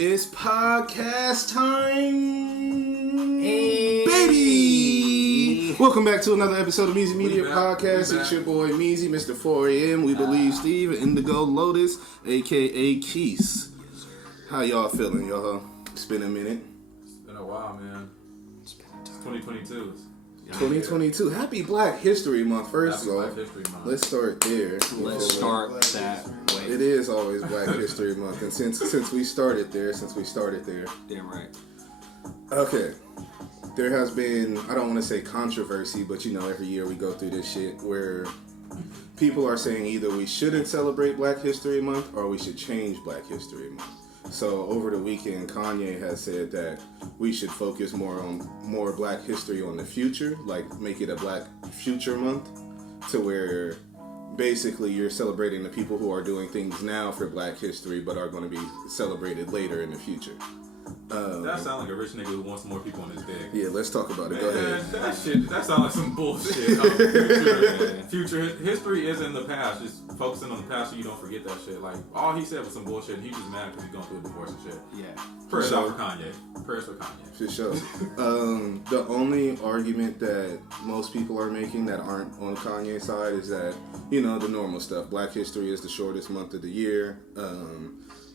It's podcast time, hey. Baby! Welcome back to another episode of Meezy Media Podcast. It's your boy Meezy, Mr. 4am. We believe Steve, Indigo Lotus, aka Keese. How y'all feeling, y'all? It's been a minute. It's been a while, man. It's 2022. 2022. Happy Black History Month, first of all. Black History Month. Let's start there. Let's start that way. It is always Black History Month, and since we started there. Damn right. Okay. There has been, I don't want to say controversy, but you know, every year we go through this shit where people are saying either we shouldn't celebrate Black History Month or we should change Black History Month. So over the weekend, Kanye has said that we should focus more Black history on the future, like make it a Black Future Month, to where basically you're celebrating the people who are doing things now for Black history but are going to be celebrated later in the future. That sounds like a rich nigga who wants more people on his dick. Yeah, let's talk about it. Go ahead. That sounds like some bullshit. Future history is in the past. Just focusing on the past so you don't forget that shit. Like, all he said was some bullshit, and he's just mad because he's going through a divorce and shit. Yeah. Prayers out for Kanye. Prayers for Kanye. For sure. The only argument that most people are making that aren't on Kanye's side is that, you know, the normal stuff. Black History is the shortest month of the year.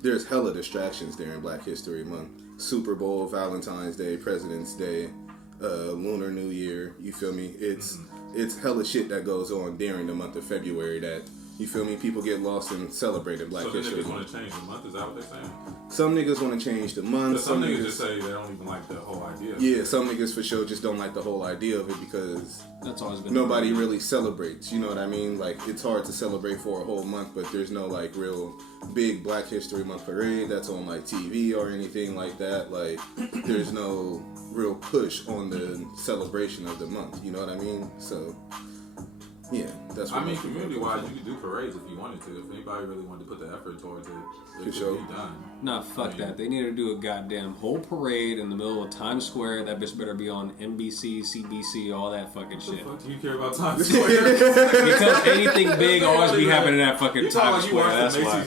There's hella distractions during Black History Month. Super Bowl, Valentine's Day, President's Day, Lunar New Year, you feel me? It's hella shit that goes on during the month of February that, you feel me, people get lost in celebrating Black History. So niggas want to change the month? Is that what they're saying? Some niggas want to change the month. Some niggas just say they don't even like the whole idea. Yeah, some niggas for sure just don't like the whole idea of it because that's always been nobody really celebrates. You know what I mean? Like, it's hard to celebrate for a whole month, but there's no like real big Black History Month parade that's on like TV or anything like that. Like, there's no real push on the celebration of the month. You know what I mean? So, yeah, that's what community-wise, you could do parades if you wanted to. If anybody really wanted to put the effort towards it, it could be done. Nah, fuck that. They need to do a goddamn whole parade in the middle of Times Square. That bitch better be on NBC, CBC, all that fucking shit. What the fuck do you care about Times Square? Because anything big always be happening at fucking Times Square. That's why.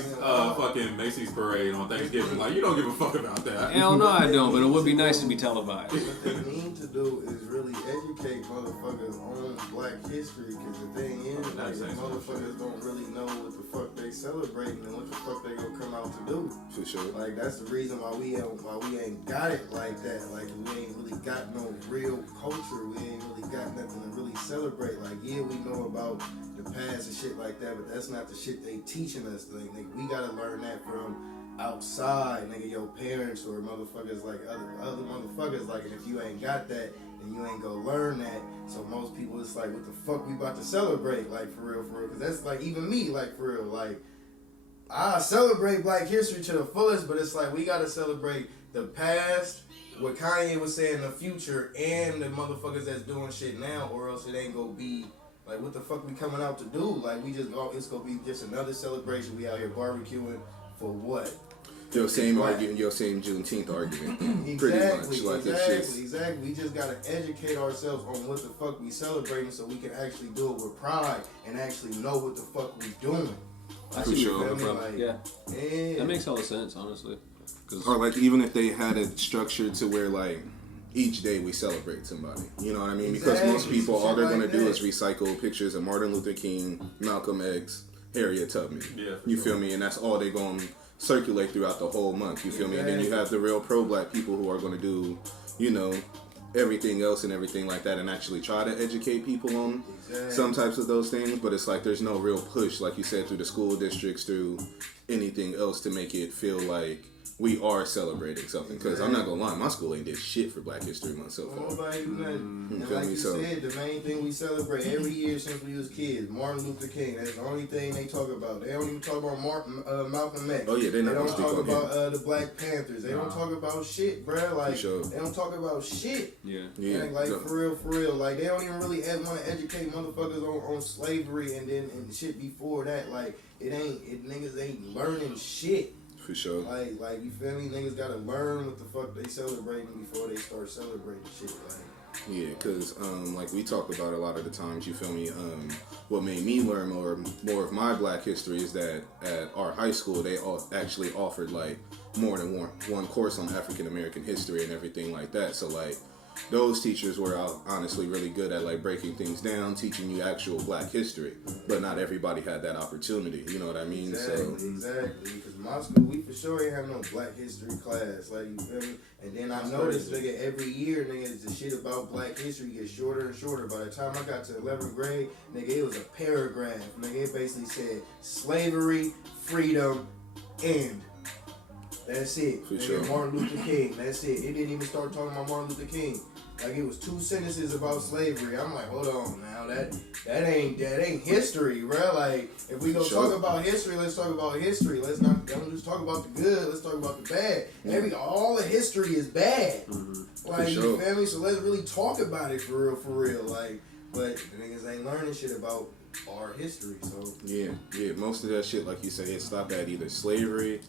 Fucking Macy's parade on Thanksgiving. Like, you don't give a fuck about that. Hell no, I don't. But it would be nice to be televised. What they need to do is really educate motherfuckers on Black history, because the thing is, like, motherfuckers don't really know what the fuck they celebrating and what the fuck they gonna come out to do. For sure. Like, that's the reason why we ain't got it like that. Like, we ain't really got no real culture. We ain't really got nothing to really celebrate. Like, yeah, we know about the past and shit like that, but that's not the shit they teaching us. Like, we gotta learn that from outside, nigga, your parents or motherfuckers like other motherfuckers. Like, and if you ain't got that, then you ain't gonna learn that. So most people, it's like, what the fuck we about to celebrate? Like, for real, because that's like, even me, like, for real, like, I celebrate Black history to the fullest, but it's like, we gotta celebrate the past, what Kanye was saying in the future, and the motherfuckers that's doing shit now, or else it ain't gonna be like, what the fuck we coming out to do? Like, it's gonna be just another celebration. We out here barbecuing for what? Your same argument, your same Juneteenth argument. Pretty much. Like, exactly. We just gotta educate ourselves on what the fuck we celebrating so we can actually do it with pride and actually know what the fuck we doing. For sure. Like, yeah. That makes all the sense, honestly. Or like, even if they had it structured to where like each day we celebrate somebody, you know what I mean? Because most people, all they're gonna do is recycle pictures of Martin Luther King, Malcolm X, Harriet Tubman. Yeah, you feel me? And that's all they're gonna circulate throughout the whole month. You feel me? And then you have the real pro-Black people who are gonna do, you know, everything else and everything like that, and actually try to educate people on some types of those things. But it's like there's no real push, like you said, through the school districts, through anything else to make it feel like we are celebrating something. Because I'm not gonna lie, my school ain't did shit for Black History Month so far. And like you said, the main thing we celebrate every year since we was kids, Martin Luther King. That's the only thing they talk about. They don't even talk about Malcolm X. Oh yeah, they don't talk about the Black Panthers. They don't talk about shit, bruh. Like, they don't talk about shit. Yeah. Like, for real. Like, they don't even really want to educate motherfuckers on slavery and shit before that. Like, niggas ain't learning shit. For sure. Like, you feel me? Niggas gotta learn what the fuck they celebrating before they start celebrating shit. Like, yeah, because like we talk about a lot of the times, you feel me? What made me learn more of my Black history is that at our high school, they actually offered like more than one course on African American history and everything like that. So like those teachers were honestly really good at like breaking things down, teaching you actual black history, but not everybody had that opportunity. You know what I mean? Exactly. Because my school, we for sure ain't have no black history class. Like, you feel me? And then I noticed, nigga, every year, nigga, the shit about black history gets shorter and shorter. By the time I got to 11th grade, nigga, it was a paragraph. Nigga, it basically said slavery, freedom, end. That's it. For nigga, sure. Martin Luther King. That's it. It didn't even start talking about Martin Luther King. Like, it was 2 sentences about slavery. I'm like, hold on now, that ain't history, bro. Like, if we gonna talk about history, let's talk about history. Don't just talk about the good. Let's talk about the bad. All the history is bad. Like, you feel me? So let's really talk about it for real. Like, but the niggas ain't learning shit about our history. So yeah, most of that shit, like you say, it stopped at either slavery.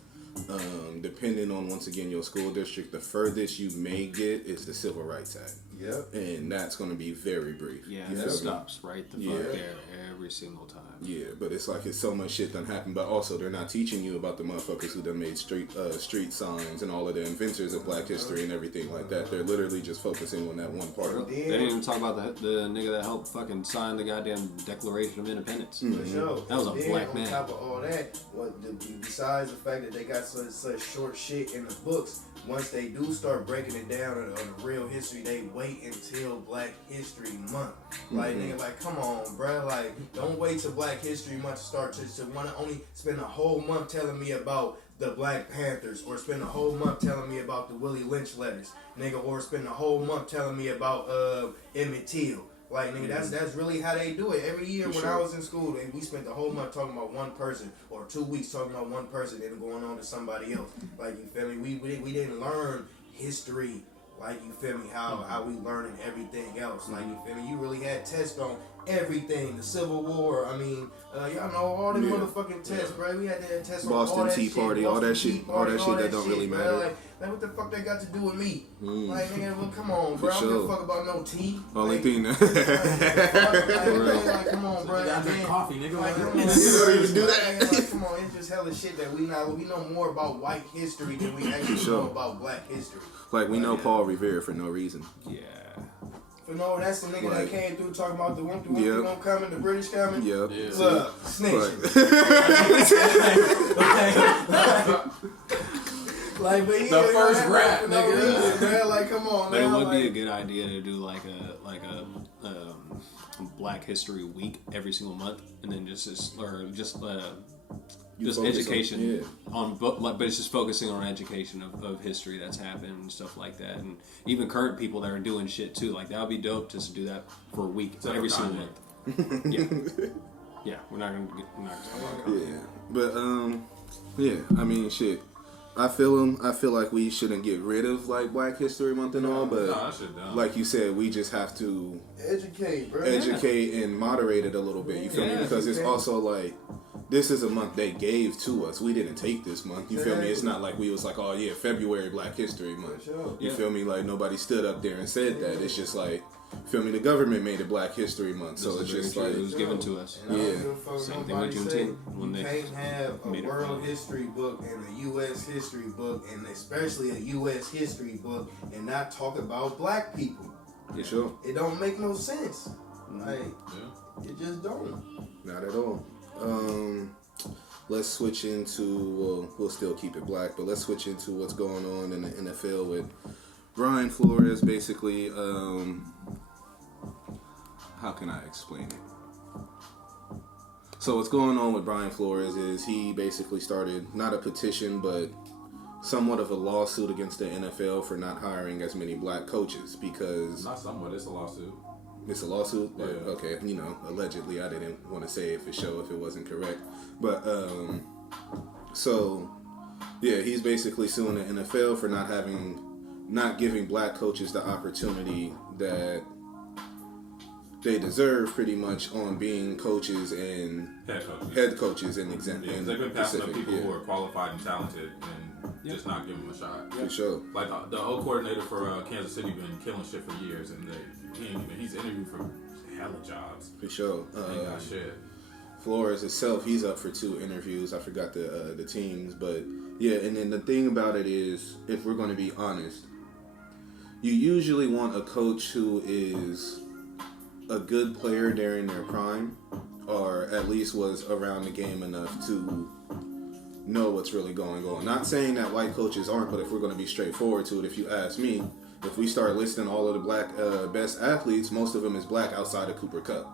Depending on, once again, your school district, the furthest you may get is the Civil Rights Act. Yep. And that's going to be very brief. Yeah, it stops right the fuck there every single time. Yeah, but it's like it's so much shit done happened, but also they're not teaching you about the motherfuckers who done made street signs and all of the inventors of black history and everything like that. They're literally just focusing on that one part. They didn't even talk about the nigga that helped fucking sign the goddamn Declaration of Independence. For sure. That was a black man. On top of all that, besides the fact that they got such short shit in the books, once they do start breaking it down on the real history, they wait until Black History Month. Like, nigga, like, come on, bruh. Like, don't wait till Black History Month to start to want to only spend a whole month telling me about the Black Panthers, or spend a whole month telling me about the Willie Lynch letters, nigga, or spend a whole month telling me about Emmett Till. Like, nigga, that's really how they do it. Every year when I was in school, we spent the whole month talking about one person, or 2 weeks talking about one person, then going on to somebody else. Like, you feel me? We didn't learn history like, you feel me, how we learning everything else. Like, you feel me? You really had tests on everything. The Civil War, I mean, y'all know all the motherfucking tests, bro. We had that test on Boston all that Tea shit, Party, all that shit that don't really matter. Like, what the fuck that got to do with me? Like, nigga, well, come on, bro. I don't give a fuck about no tea. Only thing that. Like, come on, bro. I drink coffee, nigga. Like, come on, You don't even do that. Like, come on, it's just hella shit that we know more about white history than we actually know about black history. Like, we know Paul Revere for no reason. Yeah. But no, that's the nigga that came through talking about the Wumpty coming, the British coming. Yep. Look, snitching. Like, but the first rap, nigga. Man, like, come on, But man. it would be a good idea to do like a Black History Week every single month, and then just education on but it's just focusing on education of history that's happened and stuff like that, and even current people that are doing shit too. Like, that would be dope just to do that for a week every single month. Yeah, we're not gonna talk about it. Yeah, but I mean, shit. I feel him. I feel like we shouldn't get rid of like Black History Month and all, but like you said, we just have to educate and moderate it a little bit. You feel me? Because it's also like, this is a month they gave to us. We didn't take this month. You feel me? It's not like we was like, oh yeah, February Black History Month. You feel me? Like, nobody stood up there and said that. It's just like, feel me? The government made it Black History Month, so it's just like, it was given to us. Same thing with Juneteenth. You can't have a world history book and a U.S. history book, and especially a U.S. history book, and not talk about black people. For sure. It don't make no sense. Like, it just don't. Not at all. Let's switch into, well, we'll still keep it black, but let's switch into what's going on in the NFL with Brian Flores. Basically, how can I explain it? So what's going on with Brian Flores is he basically started not a petition, but somewhat of a lawsuit against the NFL for not hiring as many black coaches, because Not somewhat, it's a lawsuit. it's a lawsuit. Yeah. Okay, allegedly, I didn't want to say it for sure if it wasn't correct, but so yeah, he's basically suing the NFL for not giving black coaches the opportunity that they deserve, pretty much, on being coaches and head coaches in example. Yeah, they've been passing up people who are qualified and talented and just not giving them a shot. For sure. Like the old coordinator for Kansas City been killing shit for years, and he's interviewed for hella jobs. For sure. Ain't got shit. Flores itself, he's up for 2 interviews. I forgot the teams, but Yeah, and then the thing about it is, if we're going to be honest, you usually want a coach who is a good player during their prime, or at least was around the game enough to know what's really going on. Not saying that white coaches aren't, but if we're going to be straightforward to it, if you ask me, if we start listing all of the black best athletes, most of them is black outside of Cooper Kupp.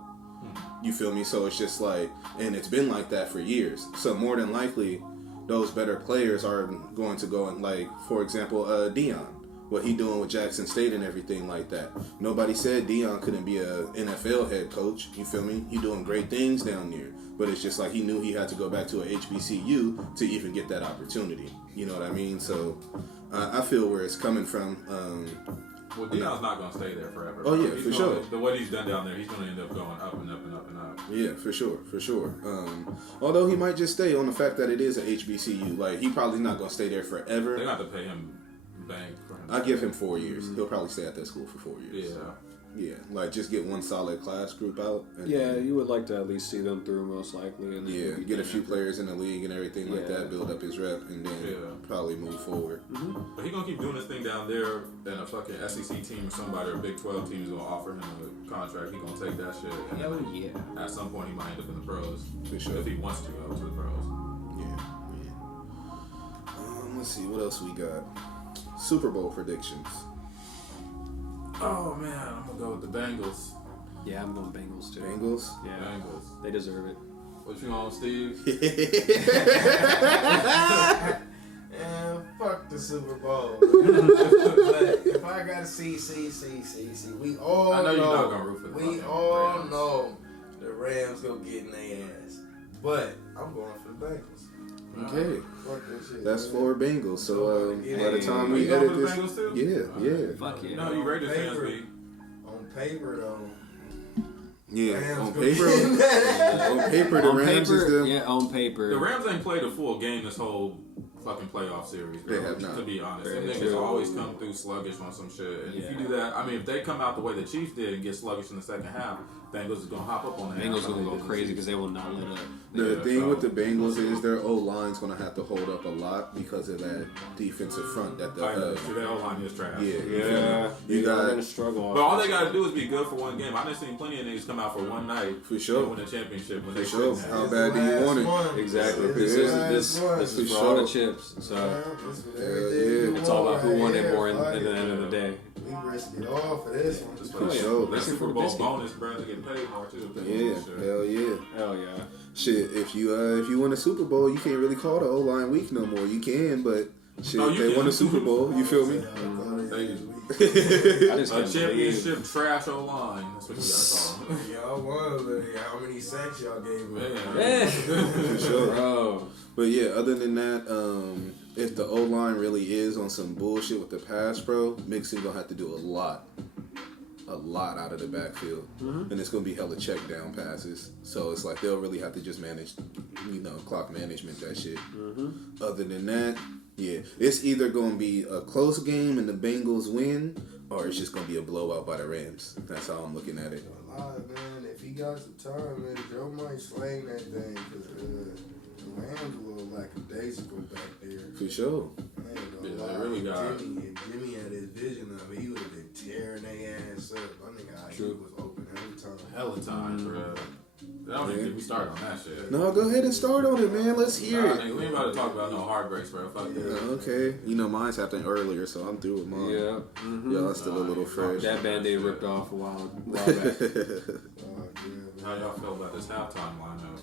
You feel me? So it's just like, and it's been like that for years. So more than likely, those better players are going to go and, like, for example, Deion. What he doing with Jackson State and everything like that. Nobody said Deion couldn't be a NFL head coach. You feel me? He doing great things down there. But it's just like he knew he had to go back to a HBCU to even get that opportunity. You know what I mean? So I feel where it's coming from. Well, Deion's not going to stay there forever. Oh, yeah, for sure. The what he's done down there, he's going to end up going up and up and up and up. Yeah, for sure. Although he might just stay on the fact that it is a HBCU. Like, he probably not going to stay there forever. They got to pay him bank for him. I give him 4 years. He'll probably stay at that school for 4 years. Yeah. Yeah, like just get one solid class group out. And Yeah, you would like to at least see them through, most likely. And yeah, get a few players in the league and everything like that, build up his rep, and then probably move forward. But he gonna keep doing this thing down there, and a fucking SEC team or somebody or Big 12 team is gonna offer him a contract. He gonna take that shit. And Hell yeah. At some point, he might end up in the pros. For sure. If he wants to go to the pros. Yeah. Let's see, what else we got? Super Bowl predictions. Oh man, I'm gonna go with the Bengals. Yeah, I'm going Bengals too. Bengals? Yeah, Bengals. they deserve it. What you on, Steve? And fuck the Super Bowl. But if I gotta see, we all I know you're not gonna root for the we fucking all Rams. know the Rams go get in their ass. But I'm going for the Bengals. Okay. Fuck that shit. That's man. for Bengals. So by the time You we going edit for the this, Bengals too? yeah. Fuck yeah. No, you Raiders fans Paper. be. On paper though. Yeah, Rams on go paper, get in that on paper, the On Rams is paper, them. yeah, on paper. The Rams ain't played a full game this whole fucking playoff series. They bro, have not. To be honest, them Very niggas true. always come through sluggish on some shit. And if you Yeah. do that, I mean, if they come out the way the Chiefs did and get sluggish in the second half, Bengals is gonna hop up on that. Bengals gonna go crazy because they will not let up. The Yeah, thing so- with the Bengals is their O-line's going to have to hold up a lot because of that defensive front that the Their O-line is trash. Yeah, You they're got- gonna struggle. But all they gotta do is be good for one game. I done seen plenty of niggas come out for one night For sure. and win a championship when For they sure. shouldn't How have. bad do you want it? Exactly. It's This the is last this one. this is For for all the sure. chips. So yeah. it's all about who won it more Fuck at it. the end of the day. We risk it all for this one. Just For for sure. that Super For the Bowl biscuit. bonus, bro, to get paid more too. Yeah, Shit. hell yeah. Hell yeah. Shit, if you win a Super Bowl, you can't really call the O-line weak no more. You can, but shit, No, if you they can. won a Super Bowl, you feel me? Thank you. I just A can't believe. championship trash O-line. That's what you gotta call them. Y'all won, but how many sacks y'all gave him? Yeah. For sure. Bro. But yeah, other than that, if the O-line really is on some bullshit with the pass pro, Mixon gonna have to do a lot out of the backfield, and it's gonna be hella check down passes. So it's like they'll really have to just manage, clock management that shit. Other than that, yeah, it's either gonna be a close game and the Bengals win, or it's just gonna be a blowout by the Rams. That's how I'm looking at it. Alive, man. If he got some time, man, Joe might slang that thing because the Rams a little lackadaisical back there. For sure. I ain't gonna Yeah, lie. they really got- Jimmy had his vision of it. He would have been tearing their ass up. I think he was open every time. Hella time, bro. I don't even get me started on that shit. No, go ahead and start on it, man. Let's hear Nah, it. nigga, we ain't about to talk about no heartbreaks, bro. Fuck that. Okay. Mine's happened earlier, so I'm through with mine. Yeah. Y'all still a little fresh. That Band-Aid ripped off a while back. Oh, yeah, How man. y'all feel about this halftime lineup?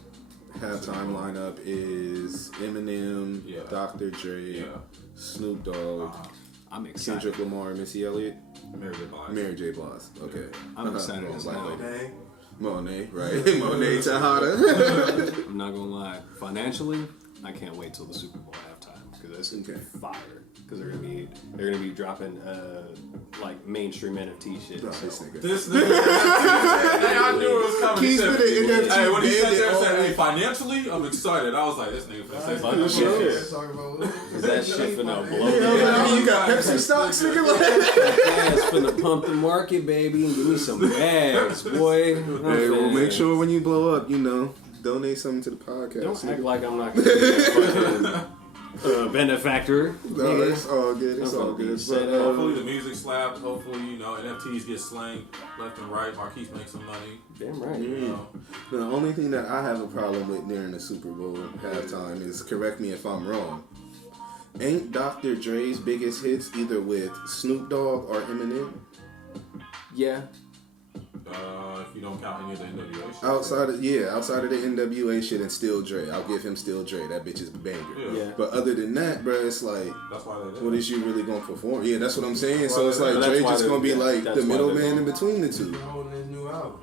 Halftime lineup is Eminem, Yeah. Dr. Dre, Yeah. Snoop Dogg, I'm excited. Kendrick Lamar, Missy Elliott, Mary J. Blige. Mary J. Blige. Okay. I'm excited as Black hell. lady. Dang. Monet, right? Monet Tejada. I'm not gonna lie. Financially, I can't wait till the Super Bowl halftime because that's gonna be Okay. fire. Because they're gonna be dropping like mainstream NFT shit. Bro, so. this nigga. This nigga. Hey, I knew it was coming. He Keep said, it in that hey, when he bandit sat there and all said, day. hey, financially, I'm excited. I was like, this nigga finna say Alright, something. sure. let's talk about what- Cause that shit finna blow Yeah, the you got Pepsi stocks, nigga. ass, finna pump the market, baby, and give me some bags, boy. Hey, well, make sure when you blow up, donate something to the podcast. Don't act nigga. like I'm not gonna be a fucking benefactor. No, it's all good. It's all good. But, Hopefully the music slapped. Hopefully, NFTs get slanged left and right. Marquise makes some money. Damn right. The only thing that I have a problem with during the Super Bowl halftime is, correct me if I'm wrong, ain't Dr. Dre's biggest hits either with Snoop Dogg or Eminem? Yeah. If you don't count any of the NWA shit. Outside of the NWA shit and Still Dre. I'll give him Still Dre. That bitch is a banger. Yeah. But other than that, bro, it's like, That's why they did. what is you really going to perform? Yeah, that's what I'm saying. So it's like That's Dre why just going to be like that's the why middleman in between the two. He's holding his new album.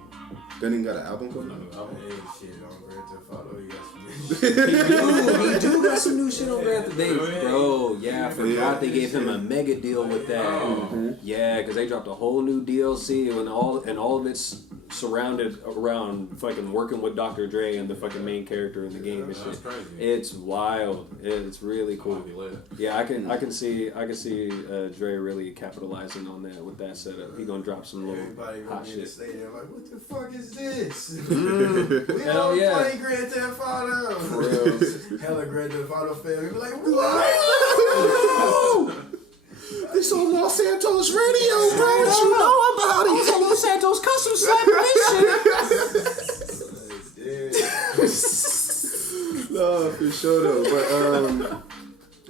That ain't got an album coming out? Hey, shit, on Grand Theft Auto, he got some He do got some new shit on Grand Theft Auto. Bro, yeah, I forgot they gave him a mega deal with that. Yeah, because they dropped a whole new DLC and all of it's surrounded around fucking working with Dr. Dre and the fucking main character in the game and shit. That's crazy. It's wild. It's really cool. Yeah, I can see Dre really capitalizing on that with that setup. He gonna drop some little Everybody hot gonna be in the shit. stadium like, what the fuck is this? We Hell all yeah. playing Grand Theft Auto. For real. Hella Grand Theft Auto fan. We be like, what? It's on Los Santos Radio, bro. What you know about it? It's on Los Santos custom slap this shit. No, for sure though. But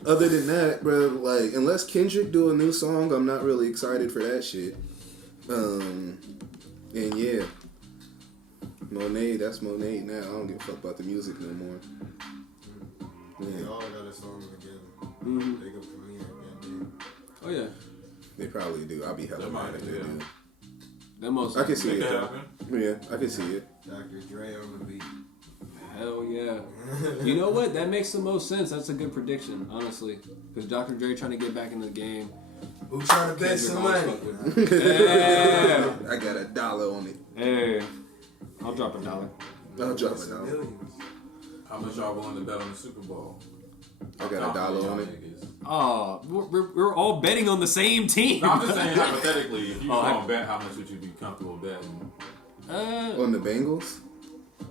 other than that, bro, like unless Kendrick do a new song, I'm not really excited for that shit. And yeah, Monet, that's Monet now. I don't give a fuck about the music no more. They all got a song together. They go premiere again. Oh yeah. They probably do. I'll be hella mad if they do. That most I can see Make it that though. happen. Yeah, I can see it. Dr. Dre on the beat. Hell yeah. You know what? That makes the most sense. That's a good prediction, honestly. Because Dr. Dre trying to get back in the game. Who trying to bet some money? Yeah. I got $1 on it. Hey. I'll drop $1. I'll drop it now. Millions. How much y'all willing to bet on the Super Bowl? I got $1 on it. Oh, we're all betting on the same team. No, I'm just saying hypothetically, if you Oh, don't bet, how much would you be comfortable betting? On the Bengals?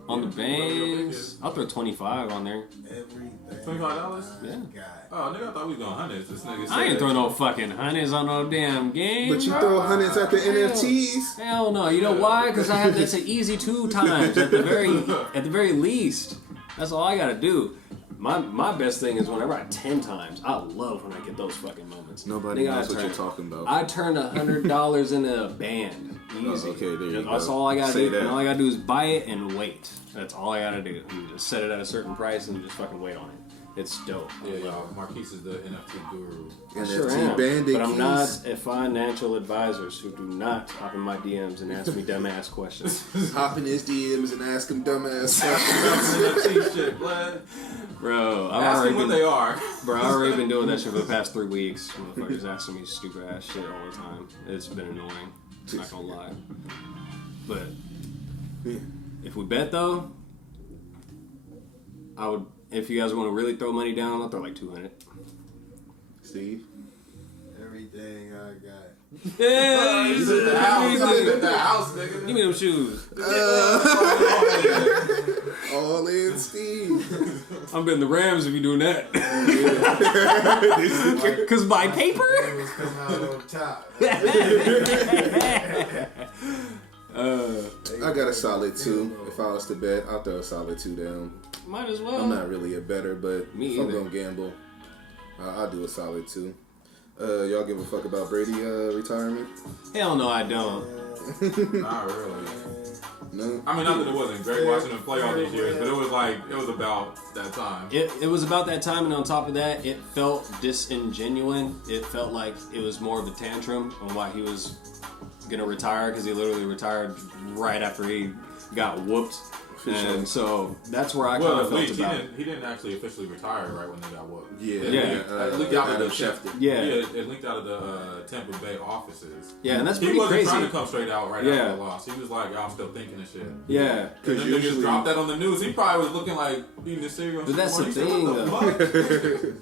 On the bangs, I'll throw 25 on there. Everything. $25? Yeah. God. Oh, nigga, I thought we was going hundreds. This nigga said I ain't throwing no fucking hundreds on no damn game. But you bro. throw hundreds at the NFTs? Hell no. You know why? Because that's an easy 2 times at the very least. That's all I gotta do. My best thing is whenever I 10 times. I love when I get those fucking moments. Nobody Nigga, knows what you're talking about. I turned $100 into a band. Easy. Okay, there you go. That's all I gotta Say do. that. And all I gotta do is buy it and wait. That's all I gotta do. You just set it at a certain price and just fucking wait on it. It's dope. Yeah, y'all. Marquise is the NFT guru. I sure NFT am. bandit But I'm not keys. a financial advisor, so do not hop in my DMs and ask me dumbass questions. Hop in his DMs and ask him dumbass questions. NFT shit, blood. Bro, Ask them what they are. Bro, I've already been doing that shit for the past 3 weeks. Motherfuckers asking me stupid ass shit all the time. It's been annoying. I'm not gonna lie. But if we bet though, I would. If you guys want to really throw money down, I'll throw like 200. Steve? Everything I got. Hey, He's in the house. He's in the house, nigga. give me them shoes. All in Steve. I'm betting the Rams if you're doing that. Cause my paper. It was coming out on top. I got a solid 2. If I was to bet, I'll throw a solid 2 down. Might as well. I'm not really a better, but Me if I'm either. gonna gamble, I'll do a solid 2. Y'all give a fuck about Brady retirement? Hell no, I don't. Not really. No. I mean, not that it wasn't great watching him play all these years, but it was about that time. It was about that time, and on top of that, it felt disingenuous. It felt like it was more of a tantrum on why he was gonna retire, because he literally retired right after he got whooped. And so that's where I kind Well, of felt he about it. didn't actually officially retire right when they got whooped. Yeah. It leaked out of the Schefter. Yeah. it leaked out of the Tampa Bay offices. Yeah, and that's He pretty wasn't crazy. trying to come straight out right Yeah. after the loss. He was like, I'm still thinking of shit. Yeah. And then niggas dropped that on the news. He probably was looking like eating his cereal. But that's the He said, thing, "What the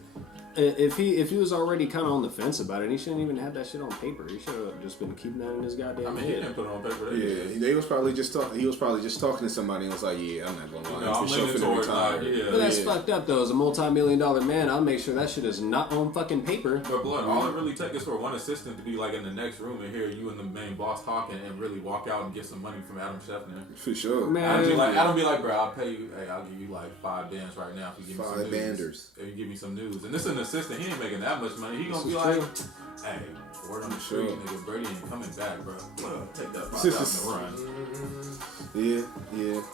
fuck?" if he was already kind of on the fence about it, he shouldn't even have that shit on paper. He should have just been keeping that in his goddamn I mean, head. he didn't put it on paper. Yeah, they was probably just talking. He was probably just talking to somebody and was like, "Yeah, I'm not gonna lie, I'm leaning towards But that's fucked up though. As a multi-million-dollar man, I'll make sure that shit is not on fucking paper. But blood, all it really takes is for one assistant to be like in the next room and hear you and the main boss talking and really walk out and get some money from Adam Scheffner. For sure, Man. Adam be like, bro, I'll pay you. Hey, I'll give you like 5 bands right now if you give me some 5 news. banders. If you give me some news. And this is an assistant. He ain't making that much money. He gonna This be is like, true. hey, word on the street, nigga, Brady ain't coming back, bro. Take that 5,000 and run. Yeah.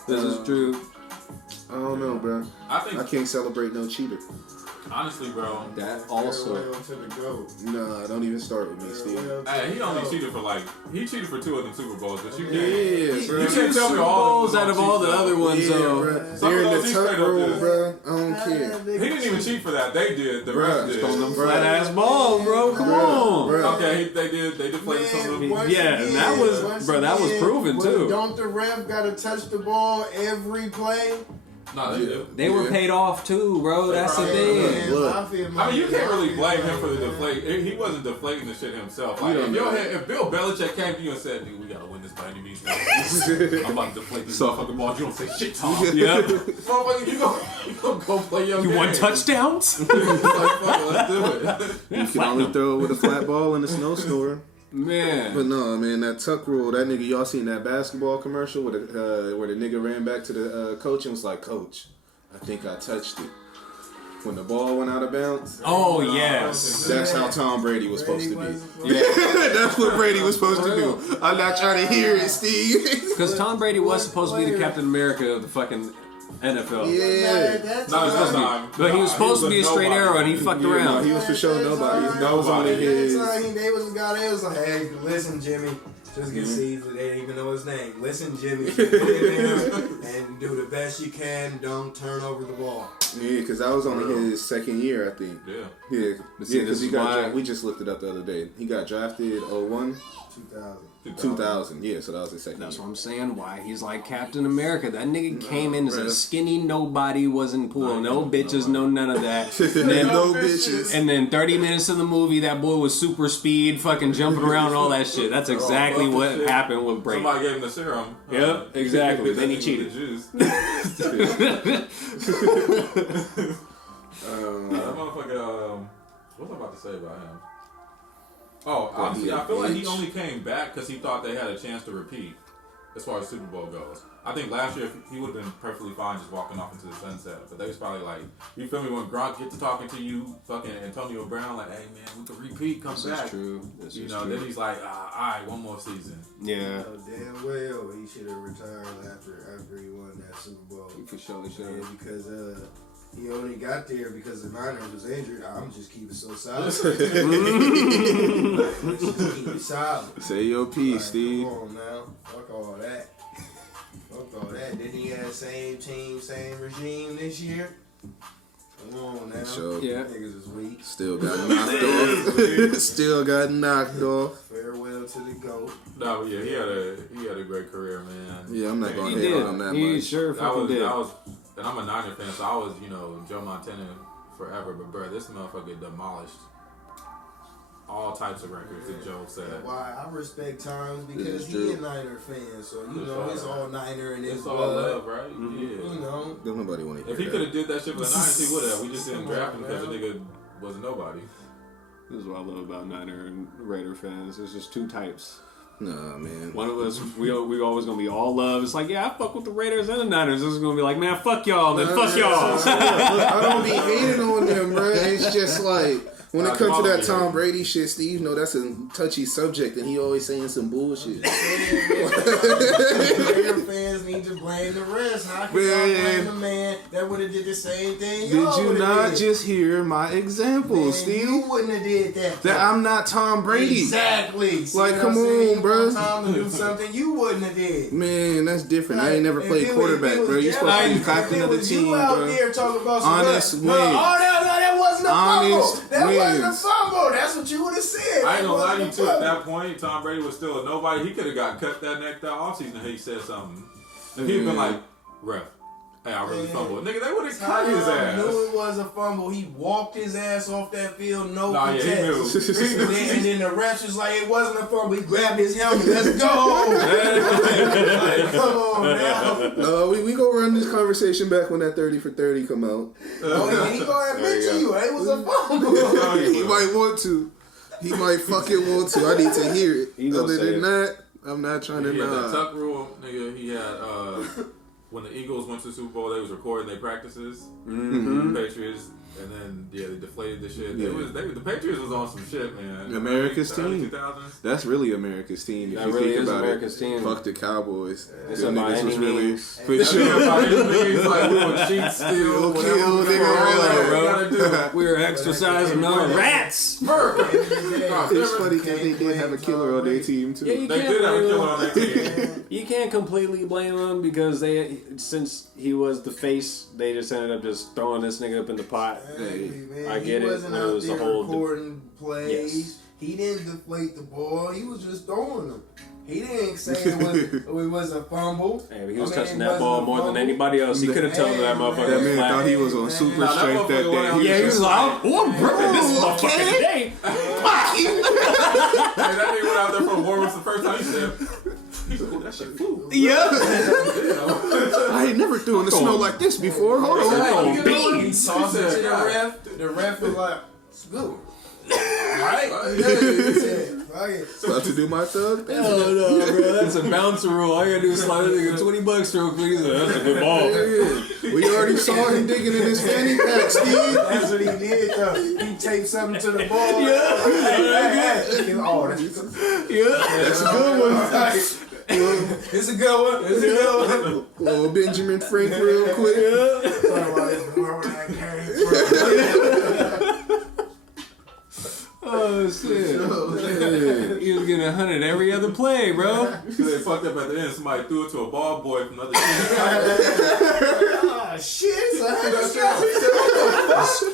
This is true. I don't know, bro. I can't celebrate no cheater. Honestly, bro. That also. Farewell to the GOAT. Nah, don't even start with me, Steve. Farewell to Hey, the he only GOAT. cheated for he cheated for 2 of them Super Bowls, but you can't. Yeah, bro. You can't tell me all of them out of all the other ones, Yeah, though. bro. Some They're of in those the he tuck straight up roll, did. bro. I don't care. He didn't even cheat for that. They did. The Bruh, refs did. On them Bro. flat ass balls, bro. Come on. Bro. Okay, they did. They deflated some of them. Once Yeah, again, that was- once bro, that was again, proven, what- too. Don't the ref gotta touch the ball every play? No, they do. They were paid off too, bro. That's the Yeah, thing. Man, Look. I mean, you can't really blame him for the deflate. He wasn't deflating the shit himself. Like, don't know. if Bill Belichick came to you and said, "Dude, we gotta win this by any means necessary. I'm about to deflate these motherfucking balls. You don't say shit, Tom. Yep. Motherfucker, you gonna go play your game. You want touchdowns? It's like, fuck it, let's do it. You can only throw it with a flat ball in a snowstorm. Man. But no, man, that tuck rule, that nigga, y'all seen that basketball commercial where the nigga ran back to the coach and was like, "Coach, I think I touched it." When the ball went out of bounds. Oh, yes. That's how Tom Brady was supposed to Brady be. wasn't Yeah, that's what Brady was supposed to do. I'm not trying to hear it, Steve. Because Tom Brady was supposed to be the Captain America of the fucking NFL. Yeah. No, it's not time. But he was supposed to be a straight arrow and he fucked No, around. he was for sure nobody. That was only his. They was a guy that was like, "Hey, listen, Jimmy." Just get Steve. They didn't even know his name. Listen, Jimmy. And do the best you can. Don't turn over the ball. Yeah, because that was only his second year, I think. Yeah. Yeah, But see, because this he is got. why- We just looked it up the other day. He got drafted 01, 2000. Yeah, so that was his second That's year. what I'm saying. Why he's like Captain America. That nigga came in as a bruh. skinny nobody, wasn't pulling no bitches, no none of that. No bitches. And then 30 minutes of the movie, that boy was super speed, fucking jumping around and all that shit. That's exactly fuck what this shit. happened with Brady. Somebody gave him the serum. Yep, exactly. Then he The cheated. juice. That motherfucker. What was I about to say about him? Oh, honestly, I feel like he only came back because he thought they had a chance to repeat as far as Super Bowl goes. I think last year he would have been perfectly fine just walking off into the sunset. But they was probably like, you feel me, when Gronk get to talking to you, fucking Antonio Brown, like, hey man, we can repeat, come This back. is true. This You is know, true. then he's like, all right, one more season. Yeah. Oh, damn well, he should have retired after he won that Super Bowl. For sure, he should Yeah, have. because he only got there because the Niners was injured. I'm just keeping so solid. Let's just keep it solid. Say your piece, Like, Steve. Come on now. Fuck all that. Fuck all that. Didn't he have same team, same regime this year? Come on now. So Yeah. Niggas is weak. still got knocked off. Still got knocked off. Farewell to the GOAT. No, yeah, he had a great career, man. Yeah, I'm not gonna He hate did. on him that He much. sure That fucking was, did. and I'm a Niner fan, so I was, Joe Montana forever. But bro, this motherfucker demolished all types of records that Joe said. Why I respect Times This because is he true. a Niner fan, so It's it's all all Niner and It's his all blood. love, right? Mm-hmm. Yeah. You know, Don't nobody want to If hear he could that. have did that shit for the Niners, he would have. We just didn't draft him because the Come on, nigga was nobody. This is what I love about Niner and Raider fans. There's just two types. Nah, man. One of us, we always gonna be all love. It's like, yeah, I fuck with the Raiders and the Niners. This is gonna be like, man, fuck y'all, then fuck y'all. I don't be hating on them, bro. It's just like when it comes to that Tom Brady shit, Steve, that's a touchy subject, and he always saying some bullshit. Raider fans need to blame the rest. How can y'all blame the man that would have did the same thing? Did you not just hear my example, Steve? You wouldn't have did that. That I'm not Tom Brady. Exactly. See Like, what come I'm saying? on, You bro. want Tom to do something you wouldn't have did. Man, that's different. I ain't never If played it was- quarterback, if it bro. was You're supposed to be Jeff- captain if of it the was team, you out bro. there talking about some Honest no, wins. that wasn't a Honest fumble. That wasn't a wins. fumble. That's what you would have said. I ain't gonna lie to you That too. wasn't At a that point, Tom Brady was still a nobody. He could have got cut that neck that offseason if he said something. If he'd been like, ref, Hey, I really fumbled. Nigga, they would have cut his ass. Knew it was a fumble. He walked his ass off that field, no Nah, contest. yeah, he knew. And then the ref was like, it wasn't a fumble. He grabbed his helmet. Let's go. Like, come on now. We gonna run this conversation back when that 30 for 30 come out. Oh, yeah, he gonna admit to you. It was a fumble. He might want to. He might fucking want to. I need to hear it. Other than that, I'm not trying to He had that know. tuck rule, nigga. He had when the Eagles went to the Super Bowl, they was recording their practices. The Patriots, and then they deflated the shit. Yeah. The Patriots was on some shit, man. America's The early team. 2000s. That's really America's team. If That you really think is about America's it, team. fuck the Cowboys. It's Them about niggas was any really means. for Yeah, sure. about his niggas, like we would cheat still, Kill, nigga, whatever. We were exercising on rats. It's funny because they did have a killer on their team too. Yeah, you They can't did have a blame killer him. on their team. You can't completely blame him because since he was the face, they just ended up just throwing this nigga up in the pot. Hey, I get he it wasn't when it out was there the whole recording plays. Yes. He didn't deflate the ball. He was just throwing them. He didn't say it was a fumble. Hey, but he was I mean, touching it that ball wasn't a more than fumble. anybody else. He could have told that motherfucker. That was man flat. thought he was on super Nah, that strength that motherfucker went out day. Yeah, he was like, I'm ripping this motherfucker okay. today. Hey, that nigga went out there for warm-ups the first time. He said, "Oh, that shit flew." Yeah. I ain't never threw in the snow like this before. Hold on. Oh, He beans. tossed it to the ref. The ref was like, it's good. Alright? He said, fuck it. About to do my thug thing. Oh no, bro, that's a bouncer rule. All you gotta do is slide a nigga $20 real quick. He's like, that's a good ball. Yeah. We already saw him digging in his fanny pack, Steve. That's what he did, though. He taped something to the ball. Yeah. Oh, that's That's a good one. It's a good one. It's a good one. Little Benjamin Frank real quick. Oh shit. He was getting 100 every other play, bro. They fucked up at the end. Somebody threw it to a ball boy from the other team. Ah, shit.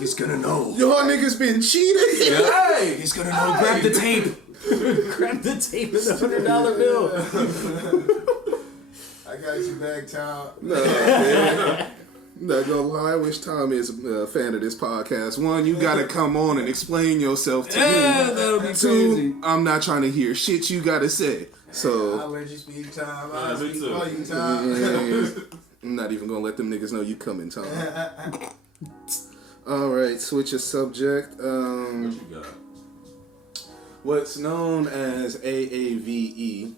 He's gonna know. Y'all niggas been cheated. Hey! He's gonna know. Grab the tape. Grab the tape and the $100 bill. I got you back, child. No, man. Not gonna lie, I wish Tom is a fan of this podcast. One, you gotta come on and explain yourself to Yeah, me. that'll be Two, crazy. I'm not trying to hear shit you gotta say. So I'll let you speak, Tom. Yeah, I'll me speak too. for you, Tom. I'm not even gonna let them niggas know you coming, Tom. Alright, switch a subject. What you got? What's known as AAVE,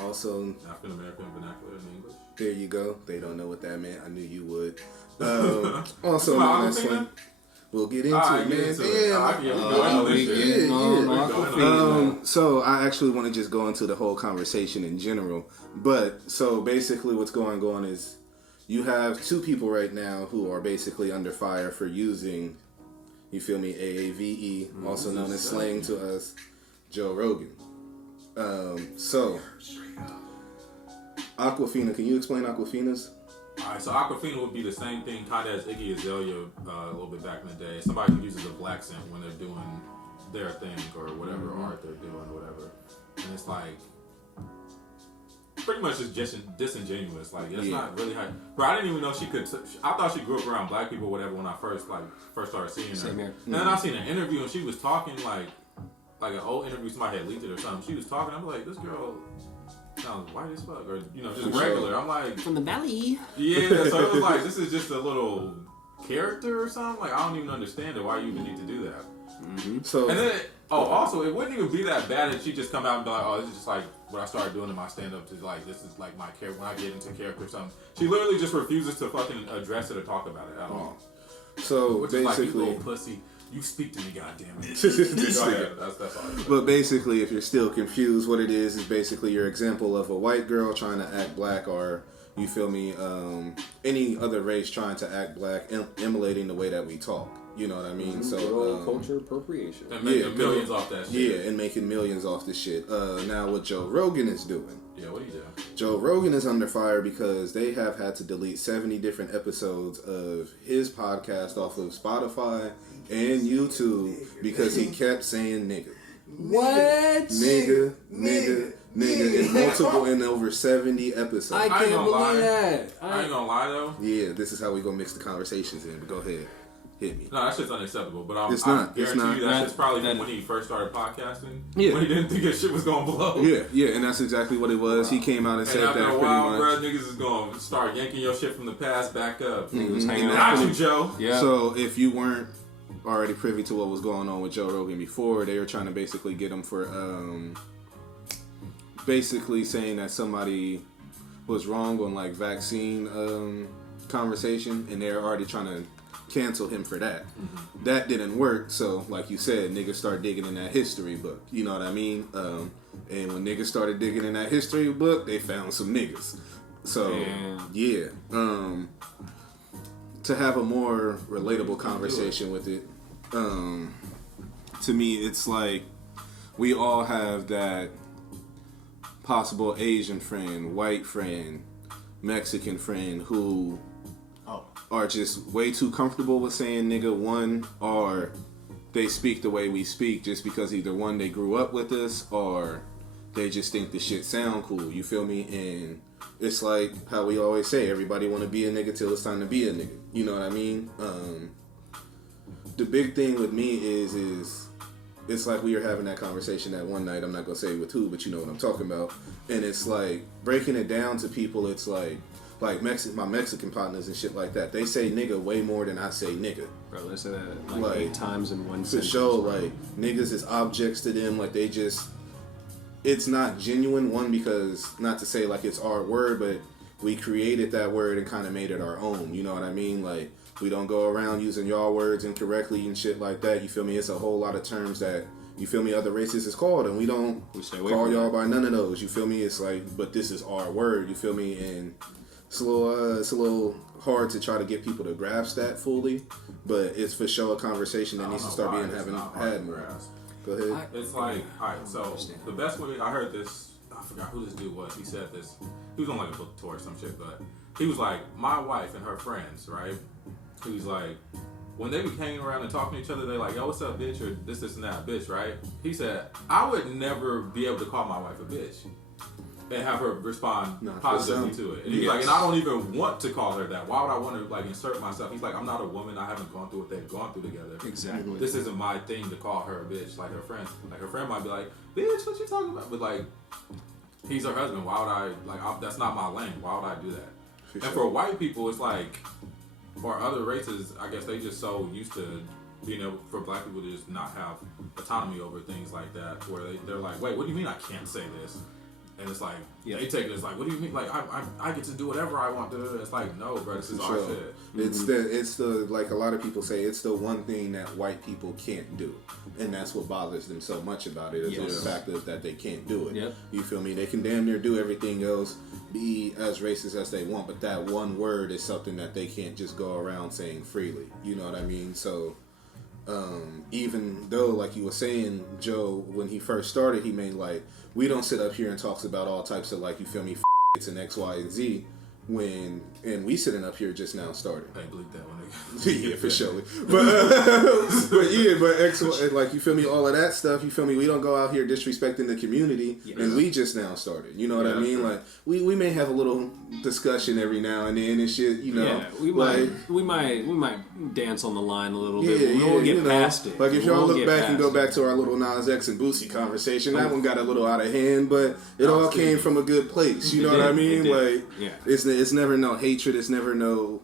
also African American vernacular in English. there you go. They don't know what that meant. I knew you would. Also Come on, known as Akafina? slang. We'll get into Alright, it, get man. into it. Damn. Alright, yeah, we know this shit. So I actually want to just go into the whole conversation in general. But so basically what's going on is you have two people right now who are basically under fire for using, you feel me, AAVE, also known as slang to us, Joe Rogan. So Akafina, can you explain Akafina's? Alright, so Akafina would be the same thing kind of as Iggy Azalea a little bit back in the day. Somebody who uses a black accent when they're doing their thing or whatever art they're doing or whatever. And it's like, pretty much just disingenuous. Like, it's not really how... Bro, I didn't even know she could... I thought she grew up around black people or whatever when I first started seeing her. Same here. And then I seen an interview and she was talking like an old interview, somebody had leaked it or something. She was talking, I'm like, this girl sounds white as fuck, or just regular. I'm like, From the valley. yeah. So it was like, this is just a little character or something. Like, I don't even understand it. Why you even need to do that? So And then, also, it wouldn't even be that bad if she just come out and be like, oh, this is just like what I started doing in my stand-up. To like, this is like my character when I get into character or something. She literally just refuses to fucking address it or talk about it at all. So Which is like, you basically, little pussy. You speak to me, goddammit. This Go nigga. ahead. That's all. But basically, if you're still confused, what it is basically your example of a white girl trying to act black, or you feel me, any other race trying to act black, emulating the way that we talk. You know what I mean? So culture appropriation. And making millions off that shit. yeah, and making millions off this shit. Now, what Joe Rogan is doing. Yeah, what do you do? Joe Rogan is under fire because they have had to delete 70 different episodes of his podcast off of Spotify and YouTube because he kept saying nigga. What? Nigga. And multiple in over 70 episodes. I can't believe that. I ain't gonna lie though. Yeah, this is how we gonna mix the conversations in. But go ahead, hit me. No, that shit's unacceptable. But It's I not. It's guarantee not. you that shit's probably when he first started podcasting. Yeah. When he didn't think his shit was gonna blow. Yeah, and that's exactly what it was. He came out and said after that a pretty while, much. bro, niggas is gonna start yanking your shit from the past back up. He was hanging Not out. you, Joe. Yeah. So if you weren't already privy to what was going on with Joe Rogan before, they were trying to basically get him for basically saying that somebody was wrong on like vaccine conversation, and they're already trying to cancel him for that. Mm-hmm. That didn't work, so like you said, niggas start digging in that history book. You know what I mean? And when niggas started digging in that history book, they found some niggas. So yeah, to have a more relatable conversation with it, to me, it's like we all have that possible Asian friend, white friend, Mexican friend who are just way too comfortable with saying nigga, one, or they speak the way we speak just because either one, they grew up with us, or they just think the shit sound cool. You feel me? And it's like how we always say, everybody want to be a nigga till it's time to be a nigga. You know what I mean? The big thing with me is it's like we were having that conversation that one night. I'm not gonna say with who, but you know what I'm talking about. And it's like breaking it down to people. It's like my Mexican partners and shit like that. They say nigga way more than I say nigga. Bro, they say that like 8 times in one For sentence. sure, bro. like niggas is objects to them. Like they just, it's not genuine. One, because not to say like it's our word, but we created that word and kind of made it our own. You know what I mean? Like we don't go around using y'all words incorrectly and shit like that. You feel me? It's a whole lot of terms that, you feel me, other races is called, and we stay away call from y'all that. by none of those. You feel me? It's like, but this is our word. You feel me? And it's a little hard to try to get people to grasp that fully, but it's for sure a conversation that needs to start being had more. Go ahead. It's like, alright, so the best way, I heard this, I forgot who this dude was, he said this, he was on like a book tour or some shit, but he was like, my wife and her friends, right? He was like, when they be hanging around and talking to each other, they like, yo, what's up, bitch, or this and that, bitch, right? He said, I would never be able to call my wife a bitch and have her respond positively to it. And he's like, and I don't even want to call her that. Why would I want to like insert myself? He's like, I'm not a woman. I haven't gone through what they've gone through together. Exactly. This isn't my thing to call her a bitch like her friends. Like her friend might be like, bitch, what you talking about? But like, he's her husband. Why would that's not my lane. Why would I do that? And for white people, it's like, or other races, I guess they just so used to being able for black people to just not have autonomy over things like that, where they're like, wait, what do you mean I can't say this? And it's like, they take it as like, what do you mean? Like, I get to do whatever I want to do. It's like, no, bro, this is our shit. It's the like a lot of people say, it's the one thing that white people can't do, and that's what bothers them so much about it, is the fact that they can't do it. Yep. You feel me? They can damn near do everything else, be as racist as they want, but that one word is something that they can't just go around saying freely. You know what I mean? So even though, like you were saying, Joe, when he first started, he made like, we don't sit up here and talks about all types of, like, you feel me, it's an X, Y, and Z, and we sitting up here just now started. I bleep that one. Yeah, for sure. But X, like, you feel me, all of that stuff, you feel me, we don't go out here disrespecting the community, and we just now started. You know what I mean? Like, we may have a little discussion every now and then and shit, you know. Yeah, we might dance on the line a little bit. Yeah, We'll get past it. Like if y'all look back and go back to our little Nas X and Boosie conversation, that one got a little out of hand, but it all came from a good place. You know what I mean? Like, it's never no hatred. It's never no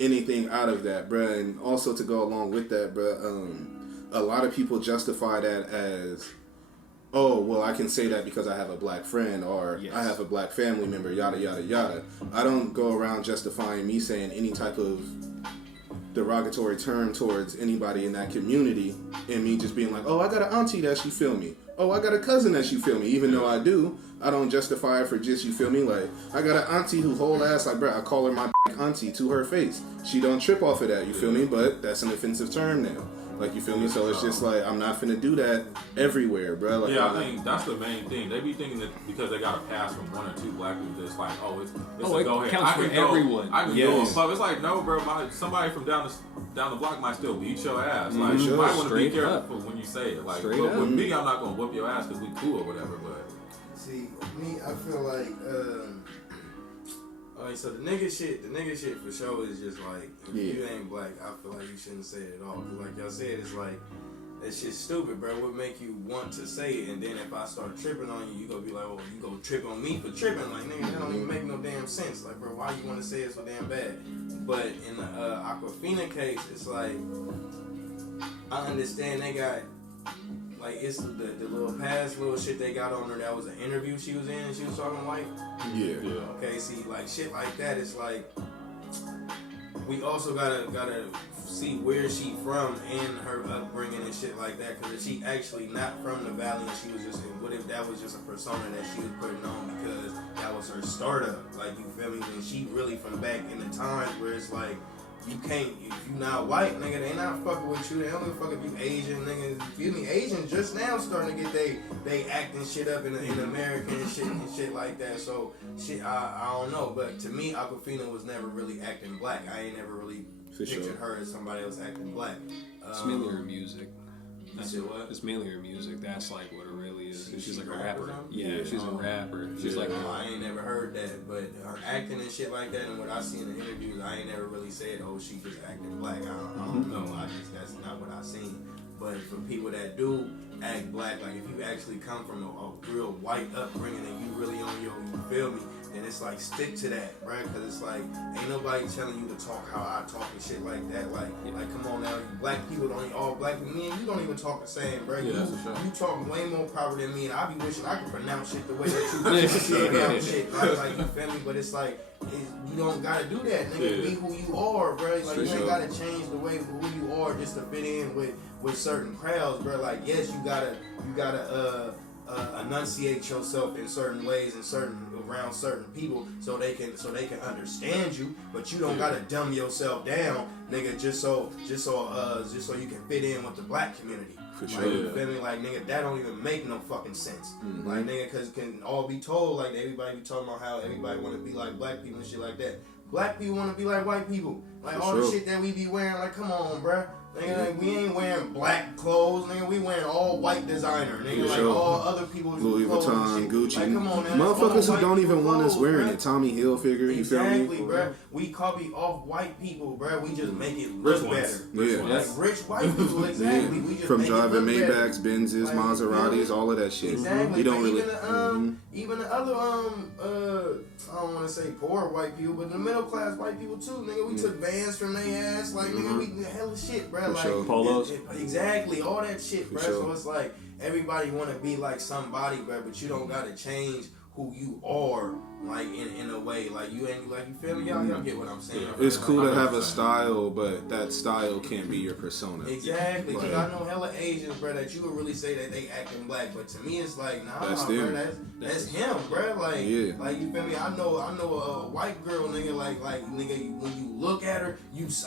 anything out of that, bruh. And also to go along with that, bruh, a lot of people justify that as, oh, well, I can say that because I have a black friend, or I have a black family member, yada, yada, yada. I don't go around justifying me saying any type of derogatory term towards anybody in that community, and me just being like, oh, I got an auntie that you feel me. Oh, I got a cousin that you feel me. Even though I do, I don't justify it for just, you feel me. Like, I got an auntie who whole ass, like, bro, I call her my auntie to her face. She don't trip off of that, you feel me? But that's an offensive term now. Like, you feel me? So it's just like, I'm not finna do that everywhere, bro. Like, I think that's the main thing. They be thinking that because they got a pass from one or two black people, it's like, oh, it's a go ahead. Counts for everyone. I can go in club. It's like, no, bro. Somebody from down the block might still beat your ass. Like, you might want to be careful when you say it. Like, with me, I'm not gonna whoop your ass because we cool or whatever. But See, me, I feel like, alright, so the nigga shit for sure is just like, if you ain't black, I feel like you shouldn't say it at all. Cause like y'all said, it's like, that shit's stupid, bro. What make you want to say it? And then if I start tripping on you, you gonna be like, oh, you gonna trip on me for tripping. Like, nigga, that don't even make no damn sense. Like, bro, why you want to say it so damn bad? But in the Akafina case, it's like, I understand they got, like, it's the little past little shit they got on her. That was an interview she was in and she was talking white. Yeah. Okay, see, like, shit like that, it's like, we also gotta see where she from and her upbringing and shit like that. Because if she actually not from the valley and she was just, what if that was just a persona that she was putting on because that was her startup? Like, you feel me? And she really from back in the times where it's like, you can't, if you not white, nigga, they not fucking with you. They don't give a fuck if you Asian, nigga. Excuse me, Asians just now starting to get they acting shit up in America and shit like that. So shit, I don't know. But to me, Akafina was never really acting black. I ain't never really pictured her as somebody else acting black. It's mainly her music. That's it. What? It's mainly her music. That's like what it really is. She's like a rapper rapper. now? Yeah, she's a rapper. She's like, I ain't never heard that, but her acting and shit like that, and what I see in the interviews, I ain't never really said, oh, she just acting black. I don't know. That's not what I seen. But for people that do act black, like if you actually come from a real white upbringing and you really on your, you feel me? And it's like, stick to that, right? Because it's like, ain't nobody telling you to talk how I talk and shit like that. Like come on now, you black people don't, all black people, me and you don't even talk the same, bro. Yeah, that's for sure. You talk way more proper than me, and I be wishing I could pronounce shit the way that you pronounce shit. Like, you feel me? But it's like, you don't gotta do that, nigga. Be who you are, bro. Like, you ain't gotta change the way who you are just to fit in with certain crowds, bro. Like, yes, you gotta enunciate yourself in certain ways and around certain people so they can understand you, but you don't gotta dumb yourself down, nigga, just so you can fit in with the black community. For sure. Like, you feel me? Like, nigga, that don't even make no fucking sense. Like, nigga, cause it can all be told, like, everybody be talking about how everybody wanna be like black people and shit like that. Black people wanna be like white people. Like, For all sure. the shit that we be wearing, like, come on, bruh. Nigga, like, we ain't wearing black clothes, nigga. We wearing all white designer, nigga. For like sure. all other people's Louis clothes and Vuitton, shit. Gucci. Like, come on, man. Motherfuckers All who don't white even want us people wearing clothes, it. Tommy Hilfiger, you feel me? Exactly, bruh. We copy off white people, bruh. We just make it look better. Yeah. Like rich white people, exactly. We just From make driving it look better. Maybachs, Benzes, Like, Maseratis, all of that shit. Exactly. You don't Like, really. even the other I don't want to say poor white people, but the middle class white people too, nigga. We took Vans from their ass, like nigga, we did hella shit, bro. For Like sure. Polos. Exactly, all that shit, bro. For sure. So it's like everybody want to be like somebody, bro, but you don't gotta change who you are, like in a way, like you ain't like, you feel me? Y'all get what I'm saying? It's cool to have a 100%. style, but that style can't be your persona. Exactly, because Like- I know hella Asians, bro, that you would really say that they acting black, but to me it's like, nah, That's bro, them. that's him, bro. Like, Yeah. like you feel me? I know a white girl, nigga, like nigga, when you look at her,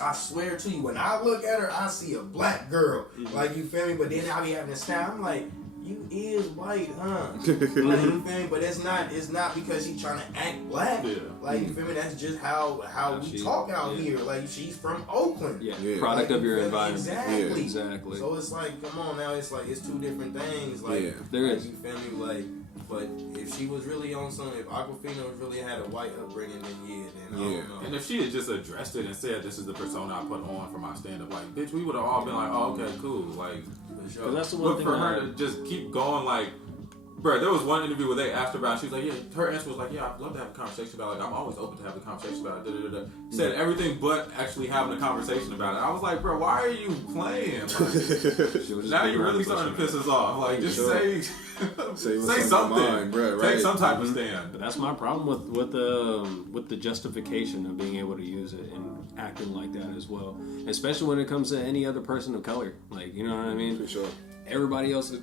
I swear to you, when I look at her, I see a black girl, like you feel me? But then I be having this time, I'm like, you is white, huh? Like, you feel me? But it's not because she trying to act black. Yeah. Like, you feel me? That's just how we talk out here. Like, she's from Oakland. Yeah, Yeah. product Like, of your you feel me? environment. Exactly. Yeah, exactly. So it's like, come on now, it's like it's two different things. Like, Yeah. There like, is. you feel me? Like, but if she was really on some, if Akafina really had a white upbringing, then I don't know. And if she had just addressed it and said, "This is the persona I put on for my stand-up," like, bitch, we would have all been like, "Oh, okay, cool." Like, For sure. But that's the one but thing for I- her to just keep going, like, bro, there was one interview where they asked her about it. She was like, yeah, her answer was like, yeah, I'd love to have a conversation about it. Like, I'm always open to have a conversation about it. Da, da, da, da. Said everything but actually having a conversation about it. I was like, bro, why are you playing? Like, She was just now being you're really reckless starting to with piss it. us off. Like, just Sure. say Say say what's on your something. mind, bruh, right? Take some type of stand. But that's my problem with the justification of being able to use it and acting like that as well, especially when it comes to any other person of color. Like, you know what I mean? For sure. Everybody else,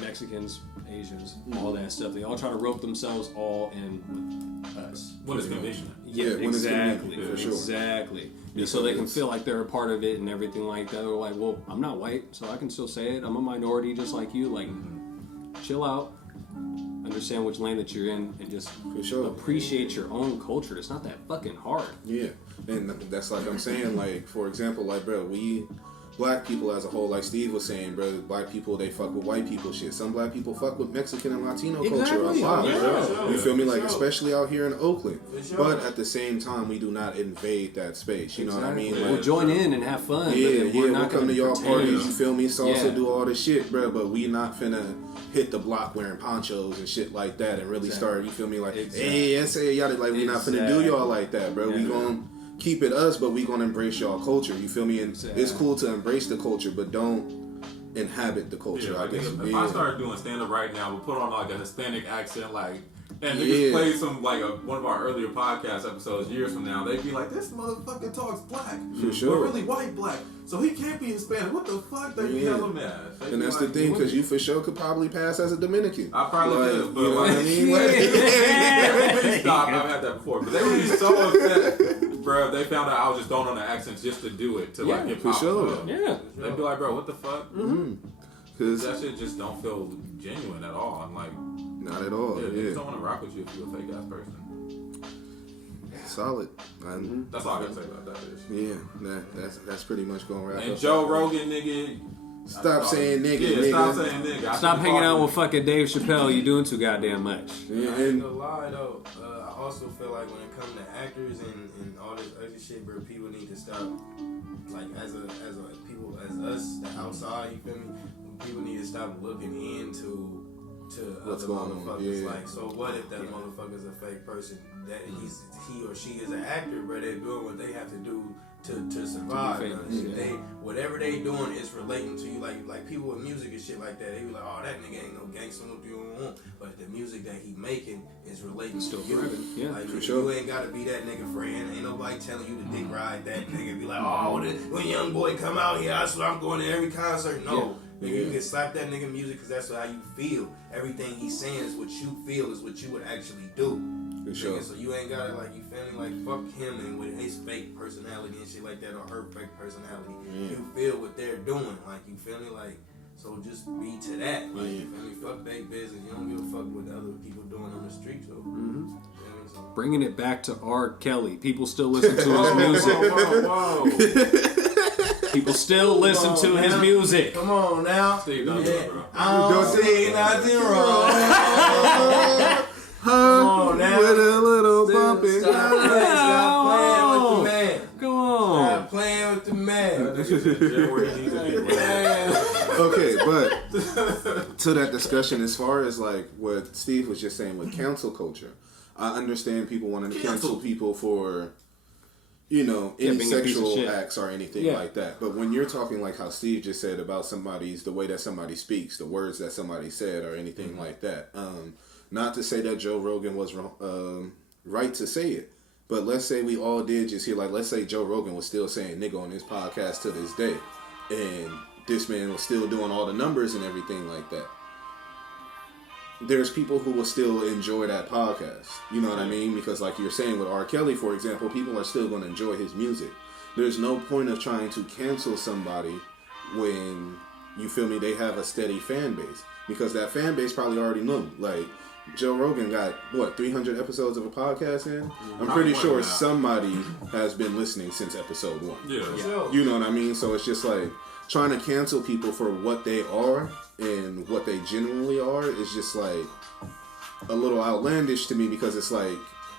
Mexicans, Asians, all that stuff. They all try to rope themselves all in with us. When it's convenient. Yeah, when it's exactly, convenient, for sure. exactly. Yes, So they it can is. feel like they're a part of it and everything like that. They're like, well, I'm not white, so I can still say it. I'm a minority just like you. Like, chill out. Understand which lane that you're in and just For sure. appreciate your own culture. It's not that fucking hard. Yeah, and that's like I'm saying, like, for example, like, bro, we black people as a whole, like Steve was saying, bro, black people, they fuck with white people shit. Some black people fuck with Mexican and Latino culture a lot, bro. You feel me? Like, especially out here in Oakland. But at the same time, we do not invade that space. You know what I mean? Like, we'll join in and have fun. We'll come to y'all parties, you feel me? Salsa, do all this shit, bro. But we not finna hit the block wearing ponchos and shit like that and really start, you feel me? Like, hey, y'all, like, we not finna do y'all like that, bro. We gonna keep it us, but we gonna embrace y'all culture. You feel me? And it's cool to embrace the culture, but don't inhabit the culture. Yeah, I guess. If I started doing stand up right now, we'll put on like a Hispanic accent, like, and niggas play some like one of our earlier podcast episodes years from now. They'd be like, "This motherfucker talks black, for sure, but really white black, so he can't be Hispanic. What the fuck?" They be hella mad. And that's like, the thing, because you for sure could probably pass as a Dominican. I probably could, but you know what I mean? Stop, I've had that before, but they would be so upset, bro. If they found out I was just throwing on the accents just to do it, to like get for sure. They'd be like, "Bro, what the fuck?" Because that shit just don't feel genuine at all. I'm like, not at all. Yeah, niggas don't want to rock with you if you're a fake ass person. Solid. That's all I gotta say about that. Yeah, that's pretty much gonna wrap and up. Joe Rogan, nigga. Stop saying nigga. Yeah, stop saying nigga. Stop hanging out with fucking Dave Chappelle. You doing too goddamn much. Yeah, I ain't gonna lie though. I also feel like when it comes to actors and all this other shit, bro, people need to stop. Like as people as us, the outside, you feel me? People need to stop looking into what's other going on. motherfuckers. Like, so what if that motherfucker's a fake person? That he or she is an actor, but they're doing what they have to do to survive. Whatever they doing is relating to you. Like people with music and shit like that, they be like, "Oh, that nigga ain't no gangster, what do you want?" But the music that he making is relating to you. Yeah, like, for sure. You ain't gotta be that nigga friend. Ain't nobody telling you to dick ride that nigga. Be like, "Oh, when young boy come out here, I swear I'm going to every concert." No. Nigga, you can slap that nigga music because that's how you feel. Everything he's saying is what you feel, is what you would actually do. For sure. So you ain't gotta, like, you feel me? Like, fuck him and with his fake personality and shit like that, or her fake personality. You feel what they're doing. Like, you feel me? Like, so just be to that. Like, you feel me? Fuck fake business. You don't give a fuck what the other people doing on the street. So, you know what I mean? Bringing it back to R. Kelly. People still listen to his music. Whoa. People still listen to his music. Come on now. Steve, don't do it, bro. I don't see nothing wrong. Come on now. With a little bumpy. Stop playing with the man. Go on. Stop playing with the man. Okay, but to that discussion, as far as like what Steve was just saying with cancel culture, I understand people wanting to cancel people for, you know, any sexual acts or anything like that. But when you're talking like how Steve just said about the way that somebody speaks, the words that somebody said or anything like that. Not to say that Joe Rogan was right to say it, but let's say we all did just hear, like, let's say Joe Rogan was still saying nigga on his podcast to this day, and this man was still doing all the numbers and everything like that. There's people who will still enjoy that podcast. You know what I mean? Because like you're saying with R. Kelly, for example, people are still going to enjoy his music. There's no point of trying to cancel somebody when, you feel me, they have a steady fan base. Because that fan base probably already knew. Like, Joe Rogan got, 300 episodes of a podcast in? I'm pretty sure somebody has been listening since episode 1. Yeah. You know what I mean? So it's just like, trying to cancel people for what they are and what they genuinely are is just like a little outlandish to me, because it's like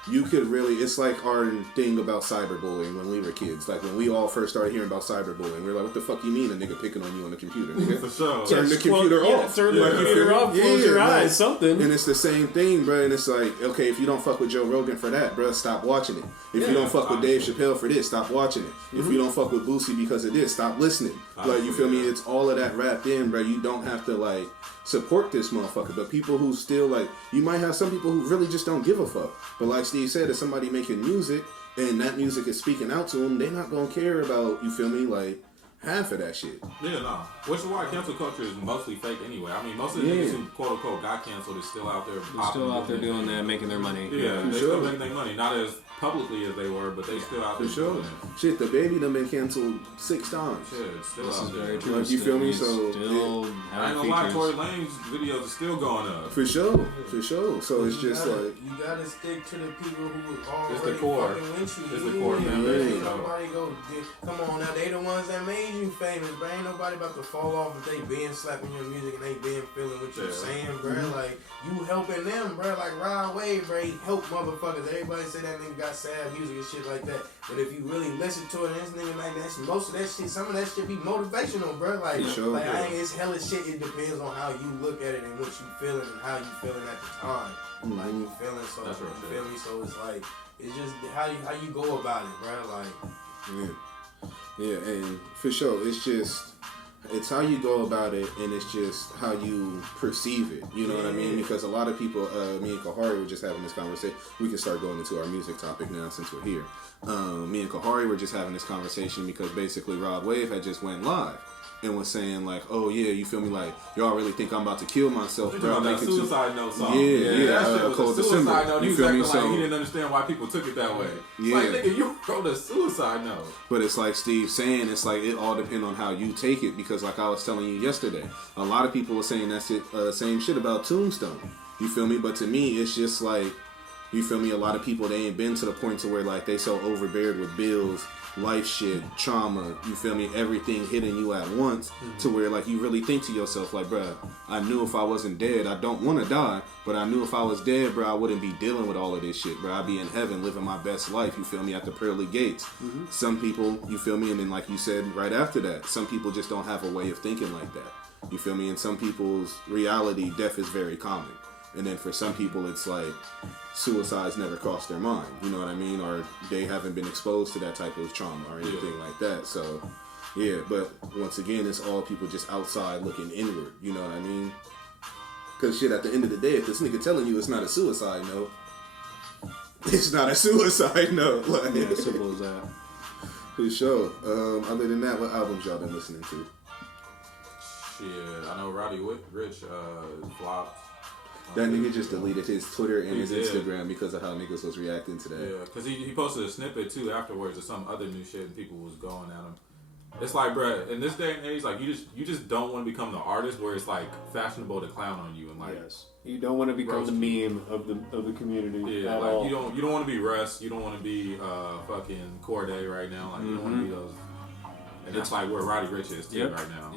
you could really, it's like our thing about cyberbullying when we were kids. Like when we all first started hearing about cyberbullying, we were like, what the fuck you mean a nigga picking on you on the computer? Nigga? For sure. Turn the computer off. Turn the computer off, close your eyes, something. And it's the same thing, bro. And it's like, okay, if you don't fuck with Joe Rogan for that, bro, stop watching it. If you don't fuck with Dave Chappelle for this, stop watching it. If you don't fuck with Boosie because of this, stop listening. Like, you feel me? It's all of that wrapped in, bro. You don't have to, like, support this motherfucker. But people who still, like, you might have some people who really just don't give a fuck. But like Steve said, if somebody making music and that music is speaking out to them, they're not gonna care about, you feel me, like, half of that shit. Yeah, no. Which is why cancel culture is mostly fake anyway. I mean, most of the niggas who quote unquote got canceled is still out there. They're still out there doing that, making their money. Yeah, they still making their money. Not as publicly as they were, but they still out there. For sure. Shit, the baby done been canceled 6 times. Shit, it's still This out is there. very true. Like, you feel me? So still I ain't gonna lie, Tory Lane's videos are still going up. For sure. So it's just like, you gotta stick to the people who already It's the core. fucking with you. It's the core, man. Ain't nobody go. Come on now, they the ones that made made you famous, bro. Ain't nobody about to fall off if they been slapping your music and they been feeling what you're saying, bro. Like, you helping them, bro. Like, Rod Wave, bro, he help motherfuckers. Everybody say that nigga got sad music and shit like that. But if you really listen to it, this nigga, like, that's most of that shit, some of that shit be motivational, bro. Like, it's hella shit. It depends on how you look at it and what you feeling and how you feeling at the time. Like, you feeling so, you feel me? So it's like, it's just how you go about it, bro. Like, yeah, and for sure, it's how you go about it, and it's just how you perceive it. You know what I mean? Because a lot of people, me and Kahari were just having this conversation. We can start going into our music topic now since we're here. Me and Kahari were just having this conversation because basically Rod Wave had just went live and was saying like, oh yeah, you feel me, like y'all really think I'm about to kill myself, bro. I'm making suicide note song. Yeah, that shit was a suicide note. He was acting like so, he didn't understand why people took it that way. Yeah. Like, nigga, you wrote a suicide note. But it's like Steve saying, it's like it all depends on how you take it, because like I was telling you yesterday, a lot of people were saying that's it, same shit about Tombstone. You feel me? But to me, it's just like, you feel me, a lot of people, they ain't been to the point to where like they so overbeared with bills, life shit, trauma, you feel me, everything hitting you at once, to where like you really think to yourself like, bruh, I knew if I wasn't dead, I don't want to die, but I knew if I was dead, bruh, I wouldn't be dealing with all of this shit, bruh. I'd be in heaven living my best life, you feel me, at the pearly gates. Some people, you feel me, and then like you said right after that, some people just don't have a way of thinking like that, you feel me. In some people's reality, death is very common. And then for some people, it's like suicide's never crossed their mind, you know what I mean? Or they haven't been exposed to that type of trauma or anything like that. So, yeah, but once again, it's all people just outside looking inward, you know what I mean? Because shit, at the end of the day, if this nigga telling you it's not a suicide note, it's not a suicide note. Like, Yeah, simple as that. For sure. Other than that, what albums y'all been listening to? Shit, I know Roddy Rich flopped. That nigga just deleted his Twitter and his Instagram because of how niggas was reacting to that. Yeah, because he posted a snippet too afterwards of some other new shit and people was going at him. It's like, bruh, in this day and age, like you just don't want to become the artist where it's like fashionable to clown on you and like. Yes. You don't want to become the meme of the community. Yeah, at like all. you don't want to be Russ. You don't want to be fucking Corday right now. Like you don't want to be those. And that's like where Roddy Rich is too right now.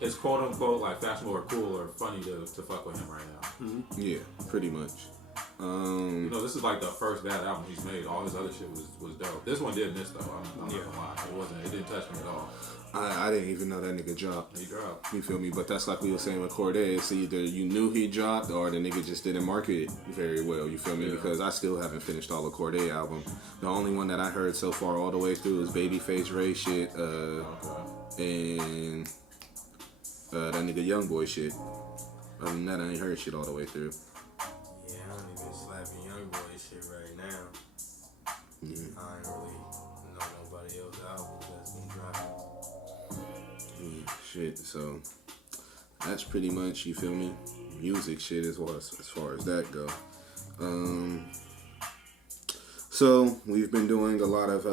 It's quote unquote like fashionable or cool or funny to fuck with him right now. Yeah, pretty much. You know, this is like the first bad album he's made. All his other shit was dope. This one did miss though. I'm not gonna lie. It didn't touch me at all. I didn't even know that nigga dropped. He dropped. You feel me? But that's like we were saying with Corday. It's either you knew he dropped or the nigga just didn't market it very well. You feel me? Yeah. Because I still haven't finished all the Corday album. The only one that I heard so far all the way through is Babyface Ray shit. And that nigga Youngboy shit. Other than that, I ain't heard shit all the way through. yeah, I don't even slapping Youngboy shit right now. I ain't really know nobody else album that's been dropping. Shit, so that's pretty much, you feel me, music shit as far as that go. So we've been doing a lot of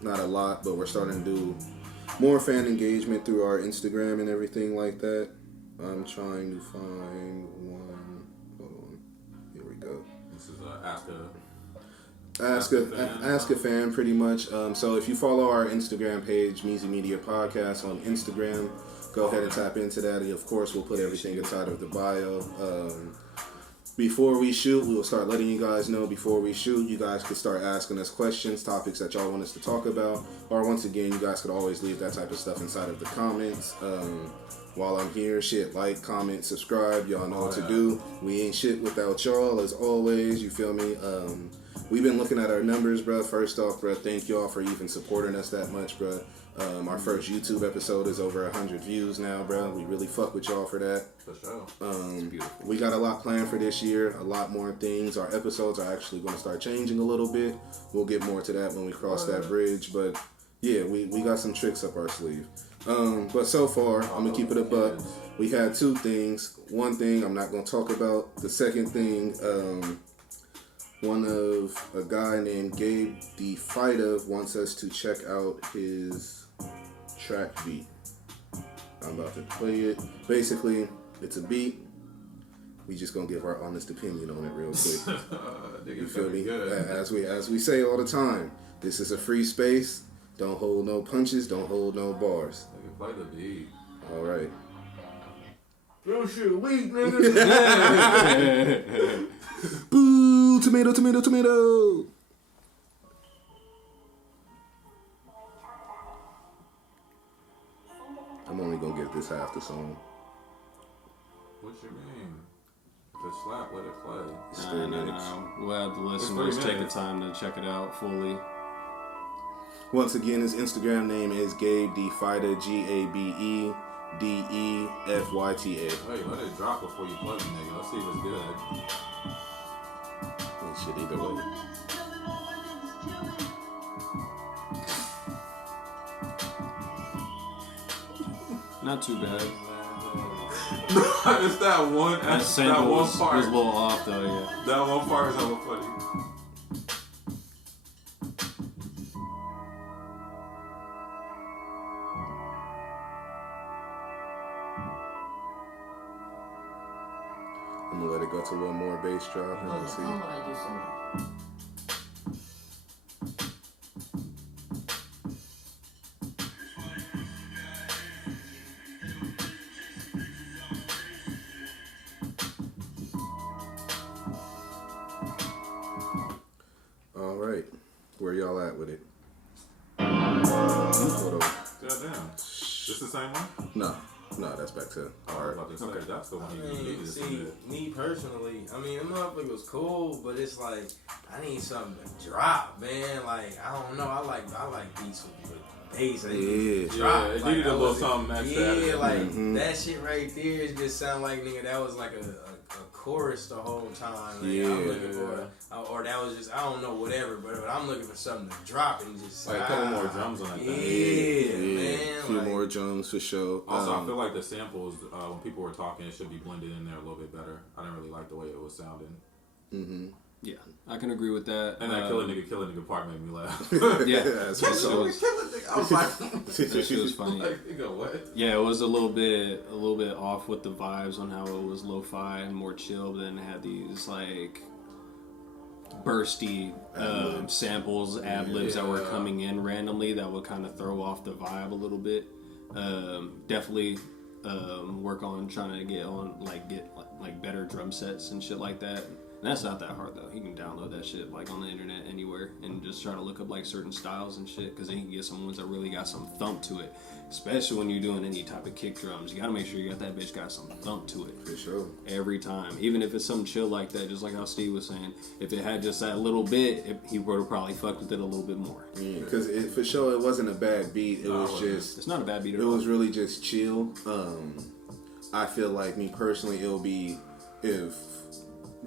not a lot, but we're starting to do more fan engagement through our Instagram and everything like that. I'm trying to find one. Hold on. Here we go. This is Ask a fan, pretty much. So if you follow our Instagram page, Meezy Media Podcast on Instagram, go ahead and tap into that. And of course, we'll put everything inside of the bio. Before we shoot, we will start letting you guys know before we shoot. You guys could start asking us questions, topics that y'all want us to talk about. Or once again, you guys could always leave that type of stuff inside of the comments. While I'm here, shit, like, comment, subscribe. Y'all know what to do. We ain't shit without y'all, as always. You feel me? We've been looking at our numbers, bro. First off, bro, thank y'all for even supporting us that much, bro. Our first YouTube episode is over 100 views now, bro. We really fuck with y'all for that. For sure. We got a lot planned for this year, a lot more things. Our episodes are actually going to start changing a little bit. We'll get more to that when we cross that bridge, but yeah, we got some tricks up our sleeve. But so far, I'm going to keep it a buck. We had two things. One thing I'm not going to talk about. The second thing, one of a guy named Gabe the Fighter wants us to check out his track beat. I'm about to play it. Basically, it's a beat. We just gonna give our honest opinion on it real quick. You feel me? As we say all the time, this is a free space. Don't hold no punches, don't hold no bars. Nigga, play the beat. All right. Real shit weak, nigga. Boo! Tomato, tomato, tomato! I'm only gonna get this half the song. What you mean? If it's slap, let it play. It's 3 minutes. No. We'll have the listeners take the time to check it out fully. Once again, his Instagram name is Gabe Defyta, GABEDEFYTA. Hey, let it drop before you play it, nigga. Let's see if it's good. Shit, either way. Not too bad. It's that one. That sample that one was part. a little off though, yeah. That one part is hella funny. I'm gonna let it go to one more bass drop and we'll see. How would I do something? All right, where y'all at with it? Hold on. Goddamn. This the same one? No, that's back to I was art. about to say, that's the one I you mean, needed to see, submit. me personally, I mean, the motherfucker was cool, but it's like I need something to drop, man. Like I don't know, I like beats with bass. Yeah. Drop. Yeah, it Like, needed I a little wasn't- something extra. Yeah, like Mhm. that shit right there. It just sound like nigga that was like a chorus the whole time. Like, Yeah. I'm looking for, or that was just I don't know whatever, but I'm looking for something to drop and just Like a couple more drums on that Yeah, thing. man. A few like, more drums for sure. Also, I feel like the samples, when people were talking, it should be blended in there a little bit better. I didn't really like the way it was sounding. Mm-hmm. Yeah, I can agree with that. And that kill a nigga part made me laugh. Yeah, That's that what's shit up. was, I was like, that shit was funny. like, nigga, what? Yeah, it was a little bit off with the vibes on how it was lo-fi and more chill, but then it had these like bursty Ad-libs. samples, ad-libs that were Yeah. coming in randomly that would kind of throw off the vibe a little bit. Definitely work on trying to get better drum sets and shit like that. And that's not that hard though. You can download that shit like on the internet anywhere and just try to look up like certain styles and shit, because then you can get some ones that really got some thump to it. Especially when you're doing any type of kick drums, you gotta make sure you got that bitch got some thump to it For sure. every time. Even if it's something chill like that, just like how Steve was saying, if it had just that little bit, he would have probably fucked with it a little bit more. Yeah, because for sure it wasn't a bad beat. It No, was it wasn't. just It's not a bad beat at it all. was really just chill. I feel like me personally, it'll be if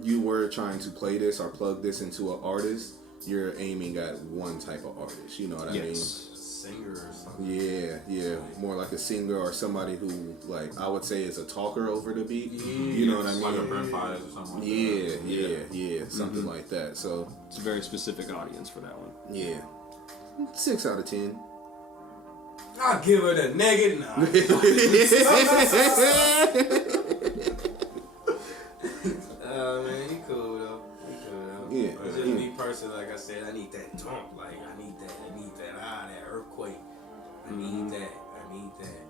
you were trying to play this or plug this into an artist, you're aiming at one type of artist. You know what I mean? Yes. singer or something. Yeah, more like a singer or somebody who, like, I would say is a talker over the beat. Yeah. You know what I Like a mean? Brent Fires or something like Yeah, that. something like that. So, It's a very specific audience for that one. yeah, 6 out of 10. I'll give it a negative. Nah. Man, he cool though. He cool though. Yeah, It's just yeah. me personally, like I said, I need that dump. Like I need that that earthquake. I need that.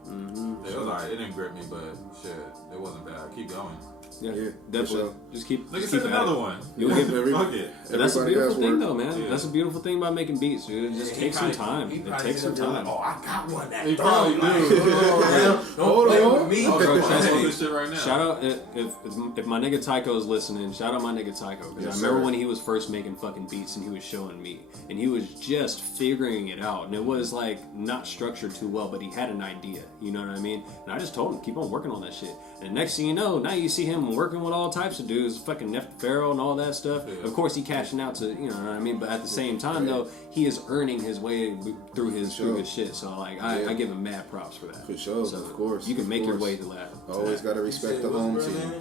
Mm-hmm. It was alright. It didn't grip me, but shit, it wasn't bad. Keep going. Yeah, Yeah, definitely. sure. Just keep. Nigga, Just send keep at another it. one. You'll get Fuck it. And that's a Everybody beautiful has thing, work. though, man. Yeah. That's a beautiful thing about making beats, dude. It just He takes some probably- time. he It probably takes some sit up there time. like, oh, I got one that He thumb. probably Like, do. don't play with me. Oh, Bro, bro, trust me. this shit right now. Shout out if my nigga Tycho is listening. Shout out my nigga Tycho, because Yes, I remember sir. when he was first making fucking beats and he was showing me, and he was just figuring it out, and it was like not structured too well, but he had an idea. You know what I mean? And I just told him keep on working on that shit. And next thing you know, now you see him working with all types of dudes, fucking Neft Pharaoh and all that stuff. Yeah. Of course, he cashing out to you know what I mean, but at the same time though, he is earning his way through his shit. So like Yeah. I give him mad props for that. For sure, So of course. you can of make your course. way to that. Always got to respect the home team.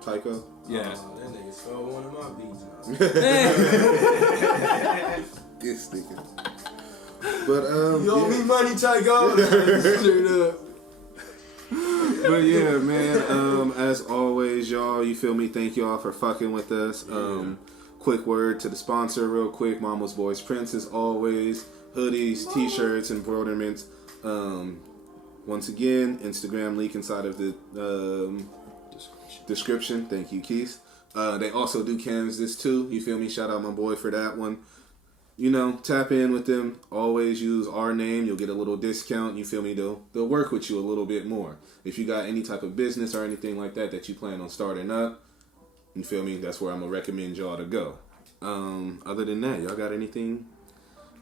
Tycho. Yeah. Oh, that nigga stole one of my beats. This nigga. But You owe yeah. me money, Tycho. Straight up. But yeah, man, as always, y'all, you feel me? Thank y'all for fucking with us. Quick word to the sponsor real quick. Mama's Boys Prince, as always. hoodies, t-shirts, embroiderments. Once again, Instagram link inside of the description. Thank you, Keith. They also do Kansas too. You feel me? Shout out my boy for that one. You know, tap in with them. Always use our name. You'll get a little discount. You feel me? They'll work with you a little bit more. If you got any type of business or anything like that you plan on starting up, you feel me? That's where I'm gonna recommend y'all to go. Other than that, y'all got anything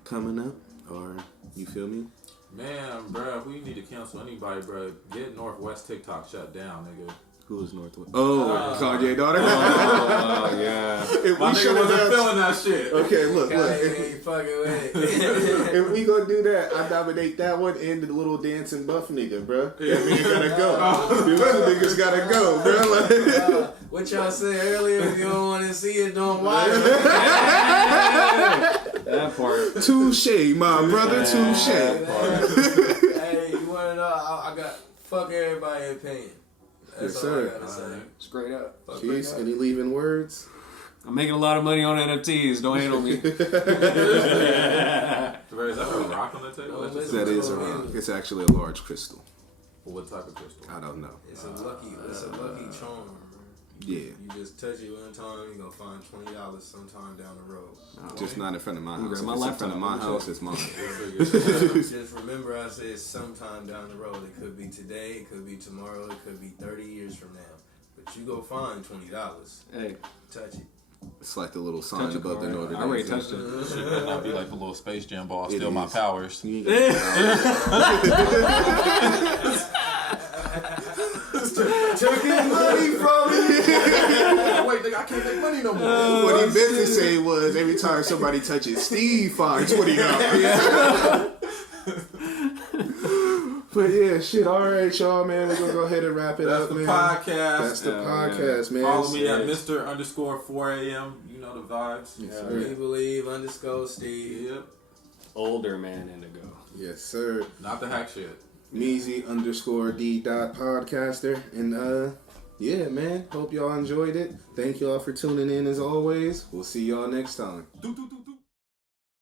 coming up, or you feel me? Man, bro, if we need to cancel anybody, bro, get Northwest TikTok shut down, nigga. Who is Northwest? Oh, Kanye daughter. Oh yeah. If My we nigga shut wasn't it down, feeling that shit. okay, look. Ain't fucking with it. If we gonna do that, I nominate that one and the little dancing buff nigga, bro. That nigga gotta go. These other niggas gotta go, bro. Like, What y'all said earlier, if you don't want to see it, don't watch it. That part. touche, my brother, touche. Hey, you want to know? I got fuck everybody opinion. That's Yes, all sir. I gotta say. Straight up. Fuck Jeez, everybody. any leaving words? I'm making a lot of money on NFTs. Don't hate on me. Is that a rock on the table? No, That's That just is a rock. It's actually a large crystal. what type of crystal? I don't know. It's a lucky charm. Yeah. You just touch it one time, you're gonna find $20 sometime down the road. Just not in front of my You house. grab If my it's in front of my laptop. house, it's mine. Just remember I said sometime down the road. It could be today, it could be tomorrow, it could be 30 years from now. But you go find $20. Hey, Touch it. It's like the little sign touch it, above the Corey. Notre I Dame. already touched it. Shit better not be like the little Space Jam ball, It steal my is. powers. You ain't gonna- Took his money from me. Wait, nigga, I can't make money no more. What he meant to say was every time somebody touches Steve, fine $20. But yeah, shit. All right, y'all, man. We're gonna go ahead and wrap it That's up, the man. podcast. That's the Oh, podcast, man. Follow me at Mr_4am. You know the vibes. Yes, We sir. believe _Steve. Yep. Older man indigo. Yes, sir. Not the hack shit. Meezy_D.podcaster. And yeah, man. Hope y'all enjoyed it. Thank y'all for tuning in as always. We'll see y'all next time. Do.